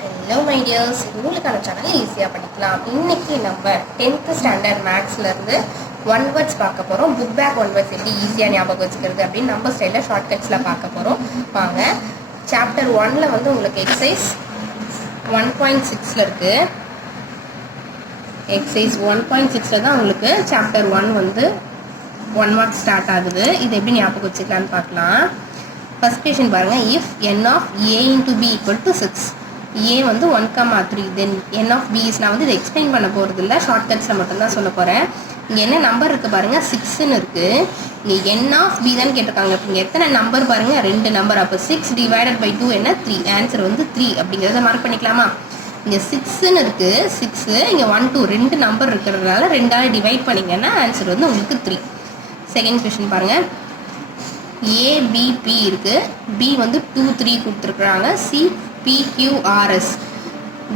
Hello my dears, உங்களுக்கான channel ஈஸியாக படிக்கலாம். இன்னைக்கு நம்ம 10th ஸ்டாண்டர்ட் மேக்ஸ்லேருந்து ஒன் வேர்ட்ஸ் பார்க்க போகிறோம். புக் பேக் ஒன் வேர்ட்ஸ் எப்படி ஈஸியாக ஞாபகம் வச்சுக்கிறது அப்படின்னு நம்ம ஸ்டைலில் ஷார்ட்கட்ஸில் பார்க்க போகிறோம். வாங்க, சாப்டர் 1ல் வந்து உங்களுக்கு எக்ஸசைஸ் 1.6 இருக்குது. எக்ஸசைஸ் 1.6 தான் உங்களுக்கு சாப்டர் 1 வந்து 1 மார்க் ஸ்டார்ட் ஆகுது. இது எப்படி ஞாபகம் வச்சுக்கலான்னு பார்க்கலாம். ஃபர்ஸ்ட் கொஷின் பாருங்கள். If n of a into b equal to 6, a வந்து 1,3, தென் n of b is, நான் வந்து இதை எக்ஸ்பிளைன் பண்ண போகிறது இல்லை, ஷார்ட்கட்ஸில் மட்டும்தான் சொல்ல போகிறேன். இங்கே என்ன நம்பர் இருக்குது பாருங்கள், 6ன்னு இருக்குது. இங்கே n of b தான் கேட்டிருக்காங்க. இப்போ இங்கே எத்தனை நம்பர் பாருங்கள், 2 நம்பர். அப்போ 6 divided by 2 என்ன, 3. ஆன்சர் வந்து 3 அப்படிங்கிறத மார்க் பண்ணிக்கலாமா. இங்கே 6ன்னு இருக்குது, 6, இங்கே 1 2 2 நம்பர் இருக்கிறதுனால 2ஆல் டிவைட் பண்ணிங்கன்னா ஆன்சர் வந்து உங்களுக்கு 3. செகண்ட் கொஷின் பாருங்கள். ஏபிபி இருக்குது, பி வந்து 2 3 கொடுத்துருக்குறாங்க, C P Q R S,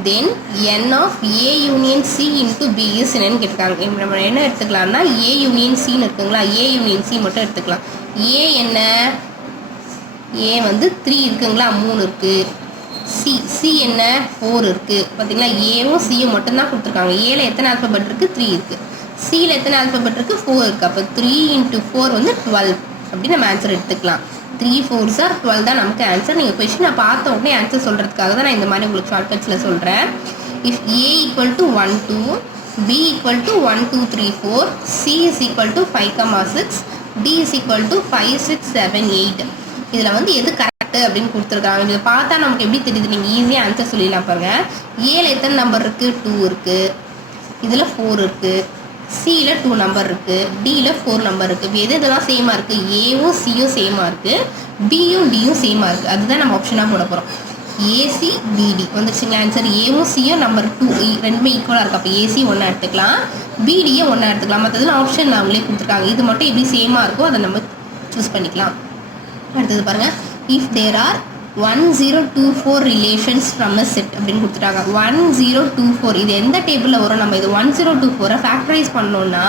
then n of A union C into B is என்னன்னு கேட்டிருக்காங்க. நம்ம என்ன எடுத்துக்கலாம்னா ஏ யூனியன் சின்னு இருக்குங்களா, ஏ யூனியன் சி மட்டும் எடுத்துக்கலாம். ஏ என்ன, ஏ வந்து 3 இருக்குங்களா, 3 இருக்குது. சி என்ன, 4 இருக்குது. பார்த்தீங்களா, ஏவும் சியும் மட்டும்தான் கொடுத்துருக்காங்க. ஏல எத்தனை ஆல்ஃபபெட் இருக்குது, 3 இருக்குது. சியில் எத்தனை ஆல்ஃபபெட் இருக்குது, 4 இருக்குது. அப்போ 3 × 4 வந்து 12 அப்படின்னு நம்ம ஆன்சர் எடுத்துக்கலாம். 3 4s are 12 தான் நமக்கு ஆன்சர். நீங்கள் கொஷினை பார்த்த உடனே ஆன்சர் சொல்கிறதுக்காக தான் நான் இந்த மாதிரி உங்களுக்கு ஷார்ட்கட்ஸில் சொல்கிறேன். If A equal to 1 2, B equal to 1 2 3 4, C is equal to 5,6, D is equal to 5 6 7 8. இதில் வந்து எது கரெக்டு அப்படின்னு கொடுத்துருக்காங்க. இதை பார்த்தா நமக்கு எப்படி தெரியுது, நீங்கள் ஈஸியாக ஆன்சர் சொல்லிடலாம் பாருங்கள். ஏல எத்தனை நம்பர் இருக்குது, 2 இருக்குது. இதில் 4 இருக்குது. சியில் 2 நம்பர் இருக்குது, டியில் 4 நம்பர் இருக்குது. எது இதெல்லாம் சேமாக இருக்குது, ஏவும் சியும் சேமாக இருக்குது, பியும் டியும் சேமாக இருக்குது. அதுதான் நம்ம ஆப்ஷனாக போட போகிறோம். ஏசி பிடி வந்துருச்சுங்களா ஆன்சர். ஏவும் சியும் நம்பர் 2 ரெண்டுமே ஈக்குவலாக இருக்குது. அப்போ ஏசி ஒன்றா எடுத்துக்கலாம், பிடியை ஒன்றா எடுத்துக்கலாம். மற்றதுலாம் ஆப்ஷன் அவங்களே கொடுத்துருக்காங்க. இது மட்டும் எப்படி சேமாக இருக்கோ அதை நம்ம சூஸ் பண்ணிக்கலாம். அடுத்தது பாருங்கள். If there are 1024 relations from a set அப்படின்னு கொடுத்துட்டாங்க. 1024 இது எந்த டேபிளில் வரும், நம்ம இது 1024 ஃபேக்டரைஸ் பண்ணோம்னா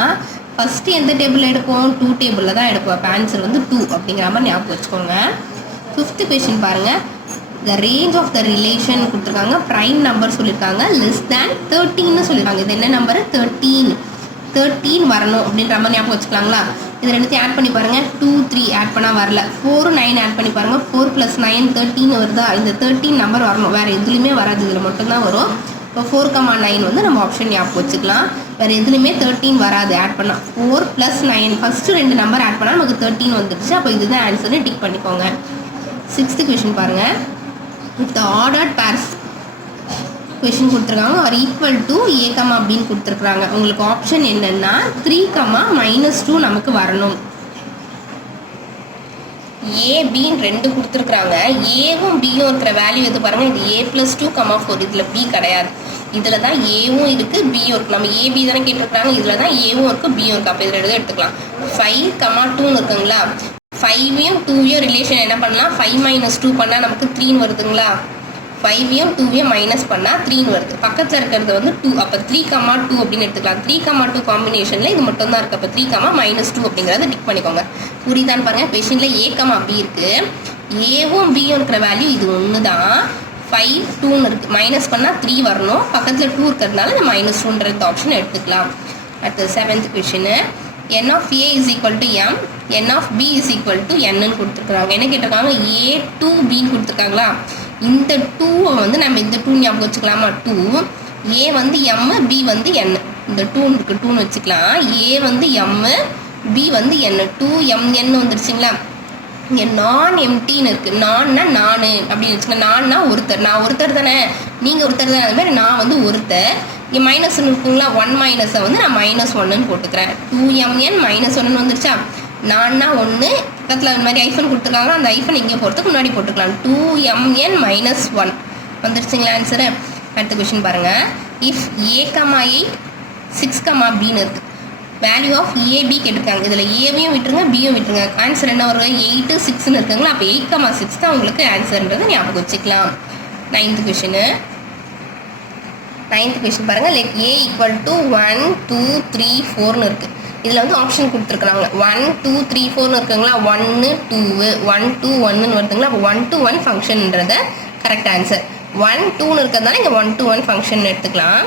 ஃபஸ்ட்டு எந்த டேபிளில் எடுப்போம், 2 டேபிளில் தான் எடுப்போம். அப்போ ஆன்சர் வந்து 2 அப்படிங்கிற மாதிரி ஞாபகம் வச்சுக்கோங்க. ஃபிஃப்த்து கொஷின் பாருங்கள். The range of the relation கொடுத்துருக்காங்க, ப்ரைம் நம்பர் சொல்லியிருக்காங்க, லெஸ் தேன் 13ன்னு சொல்லியிருக்காங்க. இது என்ன நம்பர், 13 வரணும் அப்படின்ற மாதிரி ஞாபகம் வச்சுக்கலாங்களா. இது ரெண்டுத்தையும் ஆட் பண்ணி பாருங்கள். 2 3 ஆட் பண்ணால் வரல. 4 9 ஆட் பண்ணி பாருங்கள். 4 + 9 13 வருதா. இந்த 13 நம்பர் வரணும், வேறு எதுலையுமே வராது, இதில் மட்டும்தான் வரும். இப்போ 4,9 வந்து நம்ம ஆப்ஷன் ஞாபகம் வச்சுக்கலாம். வேறு எதுலையுமே 13 வராது ஆட் பண்ணால். 4 + 9 ஃபஸ்ட்டு 2 நம்பர் ஆட் பண்ணால் நமக்கு 13 வந்துடுச்சு. அப்போ இதுதான் ஆன்சர்னு டிக் பண்ணிக்கோங்க. சிக்ஸ்த்து கொஷின் பாருங்கள். If the ordered pairs question கொடுத்துருக்காங்க are equal to A comma பின்னு கொடுத்துருக்குறாங்க. உங்களுக்கு ஆப்ஷன் என்னென்னா 3, -2 நமக்கு வரணும். ஏ பின்னு 2 கொடுத்துருக்குறாங்க. ஏவும் பியும் இருக்கிற வேல்யூ எது பாருங்கள், இது a + 2, 4. இதில் பி கிடையாது, இதில் தான் ஏவும் இருக்குது பியும் இருக்குது. நம்ம ஏபி தானே கேட்டிருக்காங்க, இதில் தான் ஏவும் இருக்குது பியும் இருக்குது. அப்போ இதில் எடுத்துக்கலாம். 5, 2 இருக்குங்களா. 5யும் 2யும் ரிலேஷன் என்ன பண்ணலாம், 5 - 2 பண்ணால் நமக்கு 3 வருதுங்களா. 5யும் 2யும் மைனஸ் பண்ணால் 3 வருது. பக்கத்தில் இருக்கிறது வந்து 2. அப்போ 3, 2 அப்படின்னு எடுத்துக்கலாம். 3, 2 காம்பினேஷனில் இது மட்டும் தான் இருக்குது. அப்போ 3, -2 அப்படிங்கிறத டிக் பண்ணிக்கோங்க. புரியுதான்னு பாருங்கள். கொஷினில் ஏ பி இருக்குது, ஏவும் பியும் இருக்கிற வேல்யூ இது ஒன்று தான். 5 2ன்னு இருக்குது, மைனஸ் பண்ணால் 3 வரணும். பக்கத்தில் 2 இருக்கிறதுனால நம்ம -2ன்ற ஆப்ஷன் எடுத்துக்கலாம். அடுத்தது 7th question. n of a is equal to m, n of b is equal to nன்னு கொடுத்துருக்குறாங்க. என்ன கேட்டிருக்காங்க, a to bன்னு கொடுத்துருக்காங்களா. இந்த 2 வந்து நம்ம இந்த 2 ஞாபகம் வச்சுக்கலாமா. 2 a வந்து m, b வந்து n. இந்த 2 இருக்குது, 2ன்னு வச்சுக்கலாம். a வந்து m, b வந்து n. 2mn வந்துருச்சுங்களா. இங்கே நான் எம்டின்னு இருக்குது. நான்னா நான் அப்படின்னு வச்சுக்கோங்க. நான்னா ஒருத்தர், நான் ஒருத்தர் தானே, நீங்கள் ஒருத்தர் தானே, அது மாதிரி நான் வந்து ஒருத்தர். இங்கே மைனஸ்ன்னு இருக்குங்களா, 1 மைனஸை வந்து நான் -1ன்னு போட்டுக்கிறேன். 2mn -1 வந்துருச்சா. நான்னா 1, பக்கத்தில் இந்த மாதிரி ஐஃபன் கொடுத்துருக்காங்க, அந்த ஐஃபன் இங்கே போகிறதுக்கு முன்னாடி போட்டுக்கலாம். 2mn -1 வந்துருச்சுங்களா ஆன்சரு. அடுத்த கொஷின் பாருங்கள். இஃப் a 8 6, bன்னு இருக்குது. வேல்யூ ஆஃப் ஏபி கேட்டிருக்காங்க. இதில் ஏவையும் விட்டுருங்க, பியும் விட்டுருங்க. ஆன்சர் என்ன வரும், 8 6ன்னு இருக்குங்களா. அப்போ 8, 6 தான் உங்களுக்கு ஆன்சர்ன்றது ஞாபகம் வச்சுக்கலாம். 9th question. 9th கொஷின் பாருங்கள். லெட் ஏ ஈக்குவல் டு 1 2 3 4ன்னு இருக்குது. இதில் வந்து ஆப்ஷன் கொடுத்துருக்குறாங்க. 1 2 3 4ன்னு இருக்குங்களா. 1 2 1 2 1ன்னு வருதுங்களா. அப்போ 1 to 1 ஃபங்க்ஷன்ன்றத கரெக்ட் ஆன்சர். 1 2ன்னு இருக்கிறதுனால இங்கே 1 to 1 ஃபங்க்ஷன் எடுத்துக்கலாம்.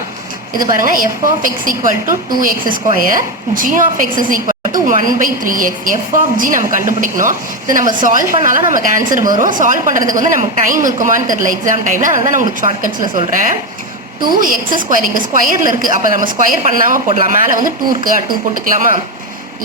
இது பாருங்கள் f of x equal to 2x square, g of x is equal to 1/3x. f of g நம்ம கண்டுபிடிக்கணும். இது நம்ம சால்வ் பண்ணாலும் நமக்கு ஆன்சர் வரும். சால்வ் பண்ணுறதுக்கு வந்து நமக்கு டைம் இருக்குமான்னு தெரியல எக்ஸாம் டைமில், அதனால தான் நான் உங்களுக்கு ஷார்ட்கட்ஸில் சொல்கிறேன். 2x ஸ்கொயர் இங்கே ஸ்கொயரில் இருக்குது, அப்போ நம்ம ஸ்கொயர் பண்ணாமல் போடலாம். மேலே வந்து 2 இருக்குது, 2 போட்டுக்கலாமா?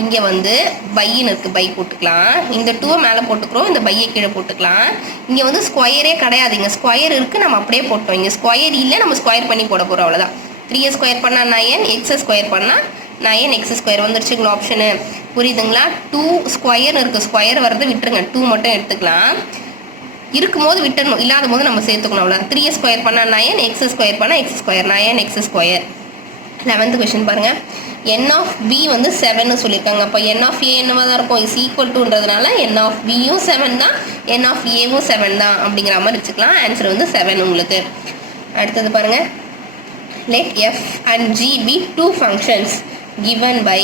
இங்கே வந்து பைன்னு இருக்குது, பை போட்டுக்கலாம். இந்த 2 மேலே போட்டுக்கிறோம், இந்த பையை கீழே போட்டுக்கலாம். இங்கே வந்து ஸ்கொயரே கிடையாது, இங்கே ஸ்கொயர் இருக்குது, நம்ம அப்படியே போட்டோம். இங்கே ஸ்கொயர் இல்லை, நம்ம ஸ்கொயர் பண்ணி போட போகிறோம், அவ்வளோதான். 3 ஸ்கொயர் பண்ணால் 9, x ஸ்கொயர் பண்ணால் 9x ஸ்கொயர் வந்துருச்சுங்களா ஆப்ஷனு? புரியுதுங்களா? 2 ஸ்கொயர் இருக்குது, ஸ்கொயர் வரது விட்டுருங்க, 2 மட்டும் எடுத்துக்கலாம். இருக்கும்போது விட்டுறணும், இல்லாத போது நம்ம சேர்த்துக்கணும், அவ்வளோ. 3 ஸ்கொயர் பண்ணால் 9, x ஸ்கொயர் பண்ணால் x square, 9x square. 11th question பாருங்கள். n of b வந்து 7ன்னு சொல்லியிருக்காங்க. அப்போ n of a என்னவா தான் இருக்கும்? இஸ் ஈக்குவல் டுன்றதுனால n of bயும் 7 தான், n of aவும் 7 தான் அப்படிங்கிற மாதிரி வச்சுக்கலாம். ஆன்சர் வந்து 7 உங்களுக்கு. அடுத்தது பாருங்கள். let f and g be two functions given by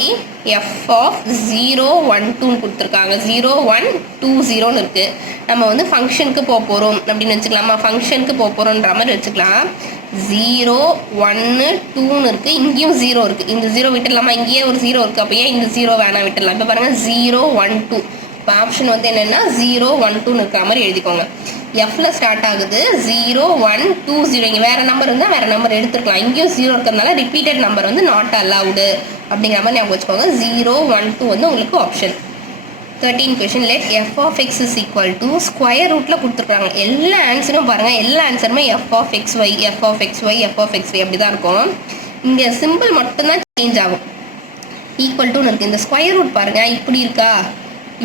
f of 0 1 2 கொடுத்துருக்காங்க. 0 1 2 0ன்னு இருக்குது. நம்ம வந்து ஃபங்க்ஷனுக்கு போக போகிறோம் அப்படின்னு வச்சுக்கலாமா? ஃபங்க்ஷனுக்கு போக போகிறோன்ற மாதிரி வச்சுக்கலாம். 0 1 2ன்னு இருக்குது, இங்கேயும் 0 இருக்குது. இந்த 0 விட்டுடலாமா? இங்கேயே ஒரு 0 இருக்குது, அப்போ ஏன் இந்த 0 வேணாம் விட்டுடலாம். இப்போ பாருங்கள் 0 1 2. இப்போ ஆப்ஷன் வந்து என்னென்னா 0 1 2ன்னு இருக்கிற மாதிரி எழுதிக்கோங்க. எஃப்ல ஸ்டார்ட் ஆகுது 0 1 2 0. இங்கே வேறு நம்பர் இருந்தால் வேறு நம்பர் எடுத்துருக்கலாம். இங்கேயும் 0 இருக்கிறதுனால ரிப்பீட்டட் நம்பர் வந்து நாட் அலவுடு அப்படிங்கிற மாதிரி ஞாபகம் வச்சுக்கோங்க. 0 1 2 வந்து உங்களுக்கு option. 13th question. let f of x is equal to square ரூட்டில் கொடுத்துருக்காங்க. எல்லா ஆன்சரும் பாருங்கள், எல்லா ஆன்சருமே f of xy f of xy f of xy அப்படி தான் இருக்கும். இங்கே சிம்பிள் மட்டும்தான் சேஞ்ச் ஆகும். ஈக்குவல் டுன்னு இருக்குது. இந்த ஸ்கொயர் ரூட் பாருங்கள், இப்படி இருக்கா?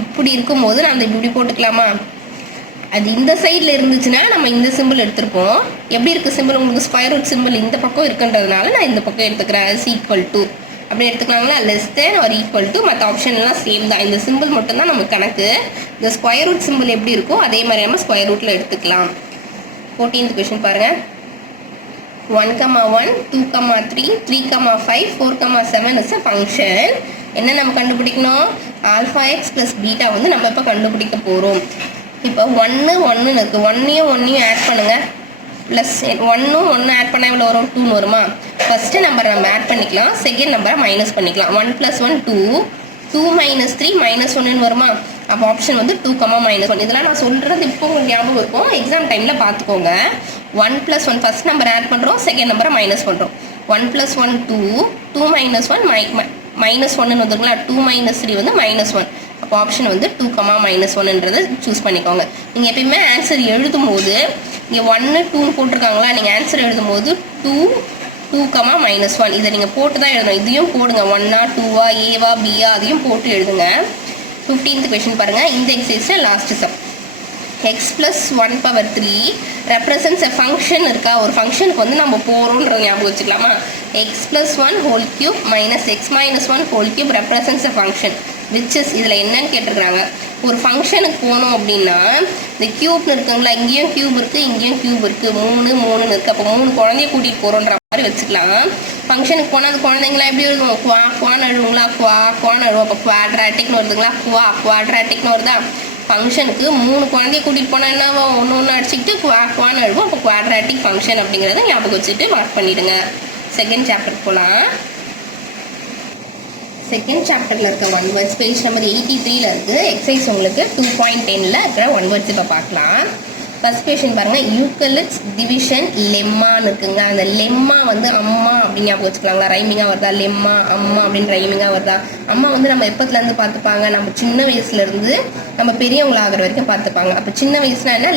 இப்படி இருக்கும்போது நான் இப்படி போட்டுக்கலாமா? அது இந்த சைடில் இருந்துச்சுன்னா நம்ம இந்த சிம்பிள் எடுத்துருப்போம். எப்படி இருக்குது சிம்பிள்? உங்களுக்கு ஸ்கொயர் ரூட் சிம்பிள் இந்த பக்கம் இருக்குன்றதுனால நான் இந்த பக்கம் எடுத்துக்கிறேன். இஸ் ஈக்குவல் டு அப்படி எடுத்துக்கலாங்களா? Less than or equal to, மற்ற ஆப்ஷன்லாம் சேம் தான். இந்த சிம்பிள் மட்டும்தான் நமக்கு கணக்கு. இந்த ஸ்கொயர் ரூட் சிம்பிள் எப்படி இருக்கோ அதே மாதிரி நம்ம ஸ்கொயர் ரூட்டில் எடுத்துக்கலாம். 14th கொஸ்டின் பாருங்கள். 1, 1, 2, 3, 3, 5, 4, 7 இஸ் அ ஃபங்க்ஷன். என்ன நம்ம கண்டுபிடிக்கணும்? ஆல்ஃபா எக்ஸ் ப்ளஸ் பீட்டா வந்து நம்ம இப்போ கண்டுபிடிக்க போகிறோம். இப்போ 1 1ன்னு இருக்குது, 1யும் ஆட் பண்ணுங்கள். ப்ளஸ் 1 1 ஆட் பண்ணால் எவ்வளோ வரும்? 2ன்னு வருமா? ஃபஸ்ட்டு நம்பர் நம்ம ஆட் பண்ணிக்கலாம், செகண்ட் நம்பரை மைனஸ் பண்ணிக்கலாம். 1 + 1 2, 2 - 3 -1ன்னு வருமா? அப்போ ஆப்ஷன் வந்து 2, -1. இதெல்லாம் நான் சொல்கிறது இப்போ உங்களுக்கு ஞாபகம் இருக்கும், எக்ஸாம் டைமில் பார்த்துக்கோங்க. 1 + 1 ஃபஸ்ட் நம்பர் ஆட் பண்ணுறோம், செகண்ட் நம்பரை மைனஸ் பண்ணுறோம். 1 + 1 2, 2 - 1 -1ன்னு வந்துருங்களா? 2 - 3 வந்து -1. அப்போ ஆப்ஷன் வந்து 2, -1ன்றதை சூஸ் பண்ணிக்கோங்க. நீங்கள் எப்பயுமே ஆன்சர் எழுதும் போது இங்கே 1 2ன்னு போட்டிருக்காங்களா? நீங்கள் ஆன்சர் எழுதும் போது 2, 2, -1 இதை நீங்கள் போட்டு தான் எழுதணும். இதையும் போடுங்க, 1ஆ 2ஆ ஏவா பியா அதையும் போட்டு எழுதுங்க. 15th கொஸ்டின் பாருங்கள். இந்த எக்ஸசைஸில் last sum. x + 1/3 represents a function இருக்கா? ஒரு ஃபங்க்ஷனுக்கு வந்து நம்ம போகிறோன்றத ஞாபகம் வச்சுக்கலாமா? x + 1 whole cube minus x - 1 whole cube represents a function which is, இதில் என்னன்னு கேட்டிருக்கிறாங்க. ஒரு ஃபங்க்ஷனுக்கு போகணும் அப்படின்னா இந்த க்யூப்னு இருக்குங்களா? இங்கேயும் க்யூப் இருக்குது, இங்கேயும் க்யூப் இருக்குது, 3 3ன்னு இருக்குது. அப்போ 3 குழந்தைய கூட்டிகிட்டு போகிறோன்ற மாதிரி வச்சுக்கலாம். ஃபங்க்ஷனுக்கு போனால் அந்த குழந்தைங்களாம் எப்படி எழுதுவோம்? குவான்னு எழுதுங்களா? குவான்னு எழுதுவோம். அப்போ குவாட்ராட்டிக்னு வருதுங்களா? குவாட்ராட்டிக்னு வருதா? ஃபங்க்ஷனுக்கு 3 குழந்தைய கூட்டிகிட்டு போனால் என்ன ஒன்று அடிச்சுக்கிட்டு குவான்னு எழுதுவோம். அப்போ குவாட்ராட்டிக் ஃபங்க்ஷன் அப்படிங்கிறத ஞாபகம் வச்சுட்டு மார்க் பண்ணிவிடுங்க. செகண்ட் சாப்டர் போகலாம். செகண்ட் சாப்டரில் இருக்க 1 words பேஜ் நம்பர் 83ல் இருக்குது. எக்ஸசைஸ் உங்களுக்கு 2.10ல் இருக்கிற 1 words இப்போ பார்க்கலாம். ஃபர்ஸ்ட் கொஸ்டின் பாருங்கள். யூக்கலிட்ஸ் டிவிஷன் லெம்மான்னு இருக்குங்களா? அந்த லெம்மா வந்து அம்மா அப்படின்னு ஞாபகம் வச்சுக்கலாங்களா? ரைமிங்காக வருதா? லெம்மா அம்மா அப்படின்னு ரைமிங்காக வருதா? அம்மா வந்து நம்ம எப்போத்துலேருந்து பார்த்துப்பாங்க? நம்ம சின்ன வயசுலேருந்து நம்ம பெரியவங்கள ஆகிற வரைக்கும் பார்த்துப்பாங்க. அப்போ சின்ன வயசுனா என்ன?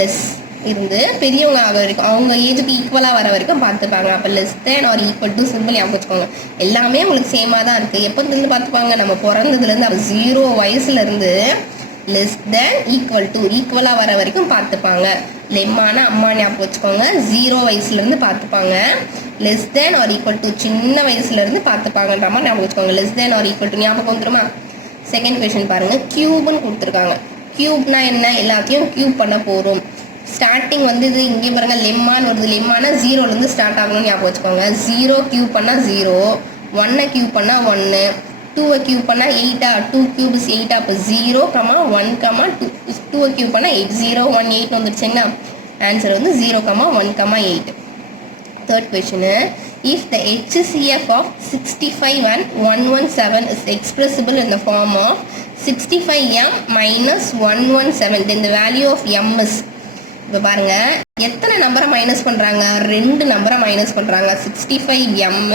லெஸ் இருந்து பெரியவங்க ஆக வரைக்கும், அவங்க ஏஜுக்கு ஈக்குவலாக வர வரைக்கும் பார்த்துப்பாங்க. அப்போ less than or equal to simple ஞாபகம் வச்சுக்கோங்க. எல்லாமே உங்களுக்கு சேமாக தான் இருக்குது. எப்போதுலேருந்து பார்த்துப்பாங்க? நம்ம பிறந்ததுலேருந்து அப்போ 0 வயசுலேருந்து லெஸ் தேன் ஈக்குவலாக வர வரைக்கும் பார்த்துப்பாங்க. லெம்மான அம்மா ஞாபகம் வச்சுக்கோங்க. 0 வயசுலேருந்து பார்த்துப்பாங்க. Less than or equal to சின்ன வயசுலேருந்து பார்த்துப்பாங்கன்ற மாதிரி ஞாபகம் வச்சுக்கோங்க. Less than or equal to ஞாபகம் வந்துருமா? செகண்ட் கொஸ்டின் பாருங்கள். க்யூப்னு கொடுத்துருக்காங்க. க்யூப்னா என்ன? எல்லாத்தையும் க்யூப் பண்ண போகிறோம். ஸ்டார்டிங் வந்து இது இங்கே பாருங்கள், லெம்மான்னு வருது. லெம்மானா 0லேருந்து ஸ்டார்ட் ஆகணும்னு ஞாபகம் வச்சுக்கோங்க. 0 க்யூப் பண்ணால் 0, 1 க்யூப் பண்ணால் 1, 2 க்யூப் பண்ணால் 8, 2 க்யூப் இஸ் 8. அப்போ 0, 1, 2 2 க்யூப் பண்ணால் 8, 0 1 8 வந்துருச்சுங்களா? ஆன்சர் வந்து 0, 1, 8. Third question, if the HCF of 65 and 117 is expressible in the form of 65m minus 117, then the value of m is, இப்போ பாருங்க எத்தனை நம்பரை மைனஸ் பண்ணுறாங்க, 2 நம்பரை மைனஸ் பண்ணுறாங்க. 65m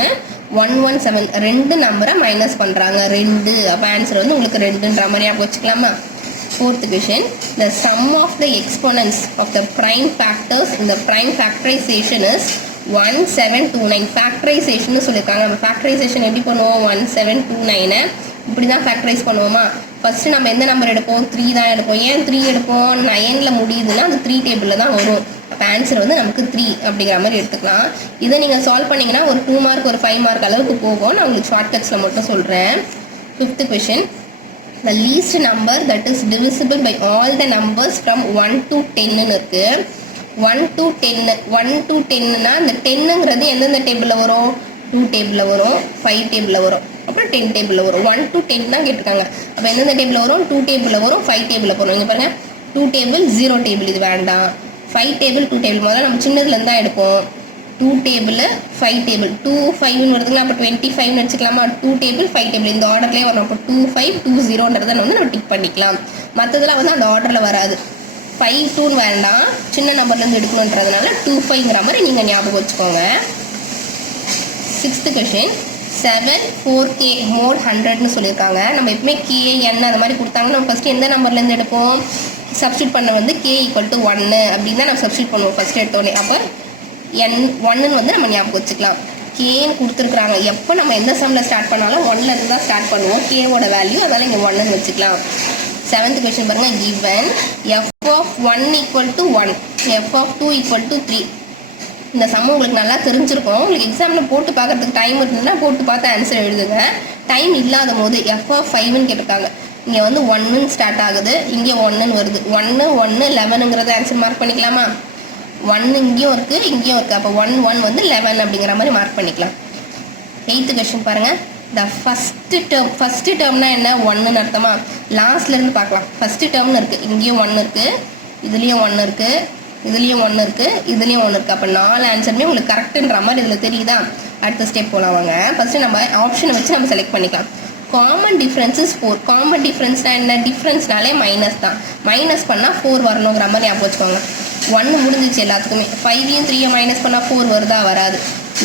117 2 நம்பரை மைனஸ் பண்ணுறாங்க 2. அப்போ ஆன்சர் வந்து உங்களுக்கு 2ன்ற மாதிரி ஞாபகம் வச்சுக்கலாமா? Fourth question, the sum of the exponents of the prime factors in the prime factorization is 1729. Factorisation சொல்லியிருக்காங்க. நம்ம ஃபேக்டரைசேஷன் எப்படி பண்ணுவோம்? 1729 இப்படி தான் ஃபேக்டரைஸ் பண்ணுவோமா? ஃபர்ஸ்ட் நம்ம எந்த நம்பர் எடுப்போம்? 3 தான் எடுப்போம். ஏன் 3 எடுப்போம்? 9ல் முடியுதுன்னா அது 3 டேபிளில் தான் வரும். அப்போ ஆன்சர் வந்து நமக்கு 3 அப்படிங்கிற மாதிரி எடுத்துக்கலாம். இதை நீங்கள் சால்வ் பண்ணிங்கன்னா ஒரு 2 மார்க் ஒரு 5 மார்க் அளவுக்கு போகும். நான் உங்களுக்கு ஷார்ட்கட்ஸில் மட்டும் சொல்கிறேன். Fifth question, the least number that is divisible by all the numbers from 1 to 10 இருக்கு. 1 to 10னா இந்த 10ங்கிறது எந்தெந்த டேபிளில் வரும்? 2 டேபிளில் வரும், 5 டேபிளில் வரும், அப்புறம் 10 டேபிளில் வரும். 1 to 10 தான் கேட்டிருக்காங்க. அப்போ எந்தெந்த டேபிளில் வரும்? 2 டேபிளில் வரும், 5 டேபிளில் போகிறோம். இங்கே பாருங்கள் 2 டேபிள் 0 டேபிள் இது வேண்டாம். 5 டேபிள் 2 டேபிள் முதல்ல நம்ம சின்னதுலேருந்து தான் எடுப்போம். 2 டேபிள் 5 டேபிள் 2 5ன்னு வருதுங்களா? அப்போ 25 வச்சுக்கலாமா? 2 டேபிள் 5 டேபிள் இந்த ஆர்டர்லேயே வரும். அப்போ 2 5 2 0ன்றதை வந்து நம்ம டிக் பண்ணிக்கலாம். மற்றதெல்லாம் வந்து அந்த ஆர்டரில் வராது. 5 2ன்னு வேண்டாம், சின்ன நம்பர்லேருந்து எடுக்கணுன்றதுனால 2 5ங்கிற மாதிரி நீங்கள் ஞாபகம் வச்சுக்கோங்க. சிக்ஸ்த்து கொஷின், 7 4k மோட் 100ன்னு சொல்லியிருக்காங்க. நம்ம எப்பவுமே k n அந்த மாதிரி கொடுத்தாங்கன்னா நம்ம ஃபஸ்ட்டு எந்த நம்பர்லேருந்து எடுப்போம்? சப்ஸ்டியூட் பண்ண வந்து k = 1 அப்படின்னு தான் நம்ம சப்ஸ்டியூட் பண்ணுவோம் ஃபஸ்ட்டு எடுத்தோடனே. அப்போ n 1ன்னு வந்து நம்ம ஞாபகம் வச்சுக்கலாம். கேன்னு கொடுத்துருக்குறாங்க. எப்போ நம்ம எந்த சம்மில் ஸ்டார்ட் பண்ணாலும் 1லேருந்து தான் ஸ்டார்ட் பண்ணுவோம் கேவோட வேல்யூ, அதனால் இங்கே 1ன்னு வச்சுக்கலாம். செவன்த் கொஸ்டின் பாருங்கள், given f of 1 = 1, f of 2 = 3. இந்த சம் உங்களுக்கு நல்லா தெரிஞ்சிருக்கும். உங்களுக்கு எக்ஸாமில் போட்டு பார்க்கறதுக்கு டைம் இருந்ததுன்னா போட்டு பார்த்து ஆன்சர் எழுதுங்க. டைம் இல்லாத போது f of 5ன்னு கேட்டிருக்காங்க. இங்கே வந்து 1ன்னு ஸ்டார்ட் ஆகுது, இங்கே 1ன்னு வருது. 1 1 11ங்கிறத ஆன்சர் மார்க் பண்ணிக்கலாமா? 1 இங்கேயும் இருக்குது இங்கேயும் இருக்குது. அப்போ 1 1 வந்து 11 அப்படிங்கிற மாதிரி மார்க் பண்ணிக்கலாம். எயித்து கொஸ்டின் பாருங்கள், த ஃபஸ்ட்டு டேர்ம்னா என்ன? 1ன்னு அர்த்தமா? லாஸ்ட்லேருந்து பார்க்கலாம். ஃபஸ்ட்டு டேர்ம்னு இருக்குது, இங்கேயும் 1 இருக்குது, இதுலேயும் 1 இருக்குது, இதுலேயும் 1 இருக்குது, இதுலேயும் 1 இருக்குது. அப்போ 4 ஆன்சருமே உங்களுக்கு கரெக்டுன்ற மாதிரி இதில் தெரியுதா? அடுத்த ஸ்டெப் போகலாம் வாங்க. ஃபஸ்ட்டு நம்ம ஆப்ஷனை வச்சு நம்ம செலக்ட் பண்ணிக்கலாம். Common difference is 4. காமன் டிஃப்ரென்ஸ்னால் என்ன? டிஃப்ரென்ஸ்னாலே மைனஸ் தான். மைனஸ் பண்ணால் 4 வரணுங்கிற மாதிரி ஞாபகம் வச்சுக்கோங்க. 1 முடிஞ்சிச்சு எல்லாத்துக்குமே. 5யும் 3யும் மைனஸ் பண்ணால் 4 வருதா? வராது.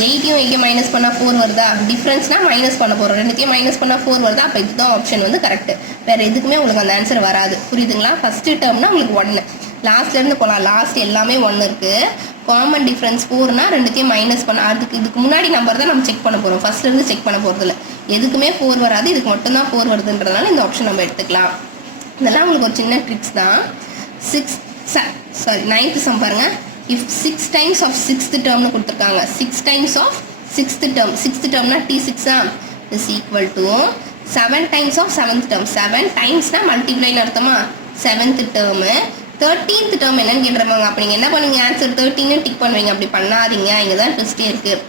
8யும் 8யும் மைனஸ் பண்ணால் 4 வருதா? டிஃப்ரென்ஸ்னால் மைனஸ் பண்ண போகிறோம். 2த்தையும் மைனஸ் பண்ணால் 4 வருதா? அப்போ இதுதான் ஆப்ஷன் வந்து கரெக்டு. வேறு எதுக்குமே உங்களுக்கு அந்த ஆன்சர் வராது. புரியுதுங்களா? ஃபஸ்ட்டு டேர்ம்னா உங்களுக்கு 1, லாஸ்ட்லேருந்து போகலாம். லாஸ்ட் எல்லாமே 1 இருக்குது. காமன் டிஃப்ரென்ஸ் 4னா 2த்தையும் மைனஸ் பண்ண, இதுக்கு முன்னாடி நம்பர் தான் நம்ம செக் பண்ண போகிறோம். ஃபஸ்ட்லேருந்து செக் பண்ண போகிறதில்ல. எதுக்குமே 4 வராது, இதுக்கு மட்டும்தான் 4 வருதுன்றதுனால இந்த ஆப்ஷன் நம்ம எடுத்துக்கலாம். இதெல்லாம் உங்களுக்கு ஒரு சின்ன ட்ரிக்ஸ் தான். நைன்த்து சம் பாருங்கள். இஃப் 6 times of 6th டேர்ம்னு கொடுத்துருக்காங்க. 6 times of 6th term, 6th termனா T6 is equal to 7 times of 7th term. 7 timesனா மல்டிப்ளைன்னு அர்த்தமா? 7th term. 13th term என்னன்னு கேட்டுருப்பாங்க. அப்போ நீங்கள் என்ன பண்ணுவீங்க? ஆன்சர் 13ன்னு டிக் பண்ணுவீங்க. அப்படி பண்ணாதீங்க, இங்கே தான் ட்விஸ்டே இருக்குது.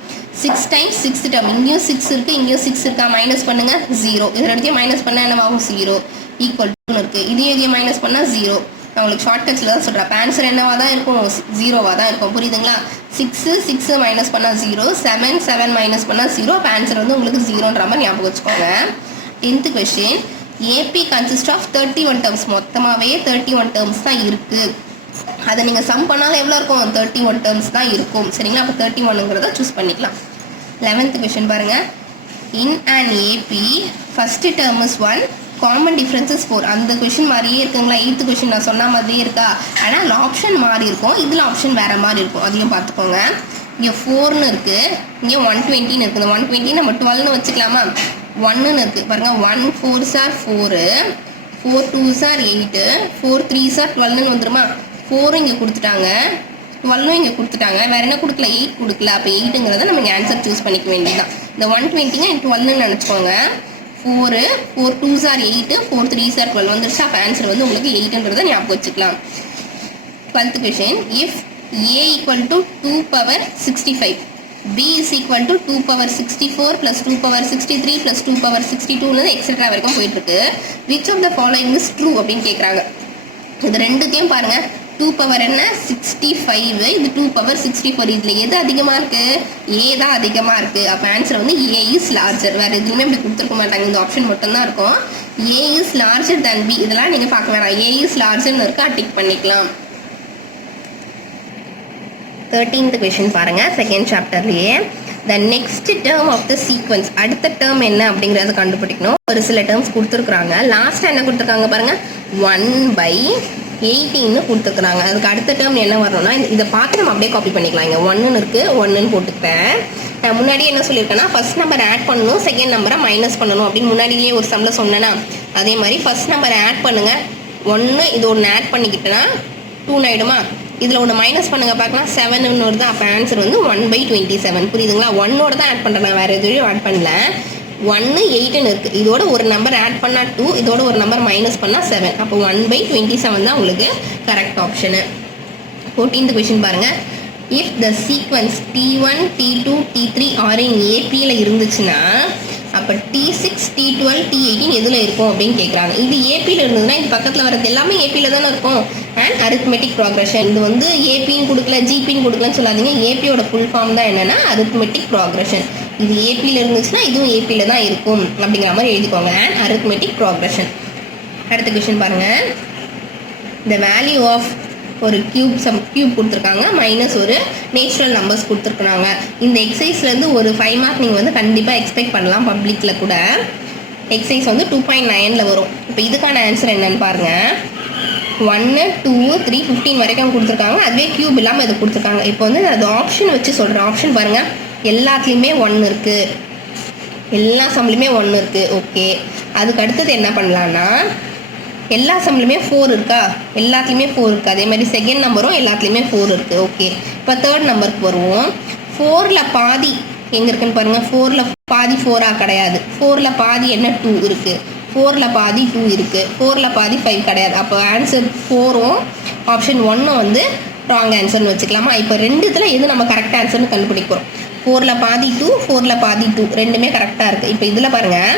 6 times 6th term, இங்கேயும் 6 இருக்குது இங்கேயும் 6 இருக்கா? மைனஸ் பண்ணுங்கள் 0. இதில் எடுத்தையும் மைனஸ் பண்ணால் என்னவாகும்? 0 ஈக்குவல் டுன்னு இருக்குது. இதையும் மைனஸ் பண்ணால் 0. நான் உங்களுக்கு ஷார்ட்கட்ஸில் தான் சொல்கிறேன். ஆன்சர் என்னவாக தான் இருக்கும்? 0வாக தான் இருக்கும். புரியுதுங்களா? 6 மைனஸ் பண்ணால் 0, 7 மைனஸ் பண்ணால் 0. அப்போ ஆன்சர் வந்து உங்களுக்கு 0ன்ற மாதிரி ஞாபகம் வச்சுக்கோங்க. 10th question, AP consist of 31 terms. மொத்தமாகவே 31 டேர்ம்ஸ் தான் இருக்குது. அதை நீங்கள் சம் பண்ணாலும் எவ்வளோ இருக்கும்? 31 டேர்ம்ஸ் தான் இருக்கும். சரிங்களா? அப்போ 31ங்கிறத சூஸ் பண்ணிக்கலாம். 11th கொஸ்டின் பாருங்கள். In and AP first term is 1, common difference is 4. அந்த கொஷின் மாதிரியே இருக்குங்களா? 8th கொஷின் நான் சொன்ன மாதிரியே இருக்கா? ஆனால் ஆப்ஷன் மாறி இருக்கும், இதில் ஆப்ஷன் வேறு மாதிரி இருக்கும். அதையும் பார்த்துக்கோங்க. இங்கே 4ன்னு இருக்குது, இங்கே 120ன்னு இருக்குது. இந்த 120 நம்ம 12ன்னு வச்சுக்கலாமா? 1ன்னு இருக்குது பாருங்கள். 1 4s are 4, 4 2s are 8, 4 3s are 12ன்னு வந்துருமா? 4 இங்கே கொடுத்துட்டாங்க, 12 இங்கே கொடுத்துட்டாங்க. வேறு என்ன கொடுக்கல? 8 கொடுக்கல. அப்போ 8ங்கிறத நம்ம இங்கே ஆன்சர் சூஸ் பண்ணிக்க வேண்டியதுதான். இந்த 120ங்க 12ன்னு நினச்சிக்கோங்க. 4 4 2s are 8, 4 3s are 12 வந்துருச்சு. அப்போ ஆன்சர் வந்து உங்களுக்கு 8ன்றதை ஞாபகம் வச்சுக்கலாம். 12th question, if a equal to 2 power 65, b is equal to 2 power 64 plus 2 power 63 plus 2 power 62 etcetera வரைக்கும் போயிட்டுருக்கு. which of the following is true அப்படின்னு கேட்குறாங்க. இது ரெண்டுத்தையும் பாருங்கள், 2 பவர் என்ன 65, இது 2 பவர் 64. இதில் எது அதிகமாக இருக்குது? ஏ தான் அதிகமாக இருக்குது. அப்போ ஆன்சர் வந்து ஏ இஸ் லார்ஜர். வேறு எதுவுமே இப்படி கொடுத்துருக்க மாட்டாங்க, இந்த ஆப்ஷன் மட்டும்தான் இருக்கும். ஏ இஸ் லார்ஜர் தேன் பி, இதெல்லாம் நீங்கள் பார்க்க வேணாம். ஏ இஸ் லார்ஜர்னு இருக்கா, டிக் பண்ணிக்கலாம். 13th கொஷின் பாருங்கள், செகண்ட் சாப்டர்லேயே. The next term of the sequence, அடுத்த டேர்ம் என்ன அப்படிங்கிறத கண்டுபிடிக்கணும். ஒரு சில டேர்ம்ஸ் கொடுத்துருக்குறாங்க. லாஸ்ட்டாக என்ன கொடுத்துருக்காங்க பாருங்கள், 1/18 கொடுத்துருக்குறாங்க. அதுக்கு அடுத்த டேர்ம் என்ன வரணும்னா, இதை பார்த்து நம்ம அப்படியே காப்பி பண்ணிக்கலாம். இங்கே 1 இருக்குது, 1 போட்டுக்கிட்டேன். நான் முன்னாடியே என்ன சொல்லியிருக்கேன்னா, ஃபர்ஸ்ட் நம்பர் ஆட் பண்ணணும், செகண்ட் நம்பரை மைனஸ் பண்ணணும் அப்படின்னு முன்னாடியே ஒரு சம்மில் சொன்னேன்னா, அதே மாதிரி ஃபர்ஸ்ட் நம்பரை ஆட் பண்ணுங்கள். 1 இது ஒன்று ஆட் பண்ணிக்கிட்டேன்னா 2 ஆகிடுமா. இதில் ஒன்று மைனஸ் பண்ணுங்க பார்க்கலாம், 7 வருது. அப்போ ஆன்சர் வந்து 1/27. புரியுதுங்களா? 1ஓட தான் ஆட் பண்ணுறேன், நான் வேறு எதுவும் ஆட் பண்ணல. 1 8 இருக்குது. இதோட ஒரு நம்பர் ஆட் பண்ணால் 2, இதோட ஒரு நம்பர் மைனஸ் பண்ணால் 7. அப்போ 1/27 தான் உங்களுக்கு கரெக்ட் ஆப்ஷனு. 14th கொஷின் பாருங்கள். If the sequence T1 T2 T3 are in ஏபியில் இருந்துச்சுன்னா, அப்போ T6 T12 T18 எதில் இருக்கும் அப்படின்னு கேட்குறாங்க. இது ஏபியில் இருந்ததுன்னா இது பக்கத்தில் வரது எல்லாமே ஏபியில் தானே இருக்கும். அண்ட் அரித்மெட்டிக் ப்ராக்ரஷன், இது வந்து ஏபின்னு கொடுக்கல ஜிபின்னு கொடுக்கலன்னு சொல்லாதீங்க. ஏபியோட ஃபுல் ஃபார்ம் தான் என்னென்னா அரித்மெட்டிக் ப்ராக்ரஷன். இது ஏபியில் இருந்துச்சுன்னா இதுவும் ஏபியில் தான் இருக்கும் அப்படிங்கிற மாதிரி எழுதிக்கோங்க. And arithmetic progression. அடுத்த கொஷின் பாருங்கள். த வேல்யூ ஆஃப் ஒரு கியூப் கொடுத்துருக்காங்க, மைனஸ் ஒரு நேச்சுரல் நம்பர்ஸ் கொடுத்துருக்குறாங்க. இந்த எக்ஸசைஸ்லேருந்து ஒரு 5 மார்க் நீங்கள் வந்து கண்டிப்பாக எக்ஸ்பெக்ட் பண்ணலாம். பப்ளிக்கில் கூட எக்ஸசைஸ் வந்து 2.9 வரும். இப்போ இதுக்கான ஆன்சர் என்னன்னு பாருங்கள். 1 2 3 15 வரைக்கும் கொடுத்துருக்காங்க. அதுவே கியூப் இல்லாமல் இது கொடுத்துருக்காங்க. இப்போ வந்து அது ஆப்ஷன் வச்சு சொல்கிறேன். ஆப்ஷன் பாருங்கள், எல்லாத்துலேயுமே 1 இருக்குது, எல்லா சம்லேயுமே 1 இருக்குது. ஓகே, அதுக்கு அடுத்தது என்ன பண்ணலான்னா, எல்லா சம்லையுமே 4 இருக்கா, எல்லாத்துலேயுமே 4 இருக்குது. அதே மாதிரி செகண்ட் நம்பரும் எல்லாத்துலேயுமே 4 இருக்குது. ஓகே, இப்போ தேர்ட் நம்பருக்கு வருவோம். 4ல் பாதி எங்கே இருக்குன்னு பாருங்கள். 4ல் பாதி 4ஆ கிடையாது. 4ல் பாதி என்ன 2 இருக்குது. 4ல் பாதி 2 இருக்குது. 4ல் பாதி 5 கிடையாது. அப்போ ஆன்சர் 4ம் ஆப்ஷன் 1ம் வந்து ராங் ஆன்சர்னு வச்சுக்கலாமா. இப்போ ரெண்டுத்தில் எது நம்ம கரெக்ட் ஆன்சர்னு கண்டுபிடிக்கிறோம். 4ல் பாதி 2, 4ல் பாதி 2 ரெண்டுமே கரெக்டாக இருக்குது. இப்போ இதில் பாருங்கள்,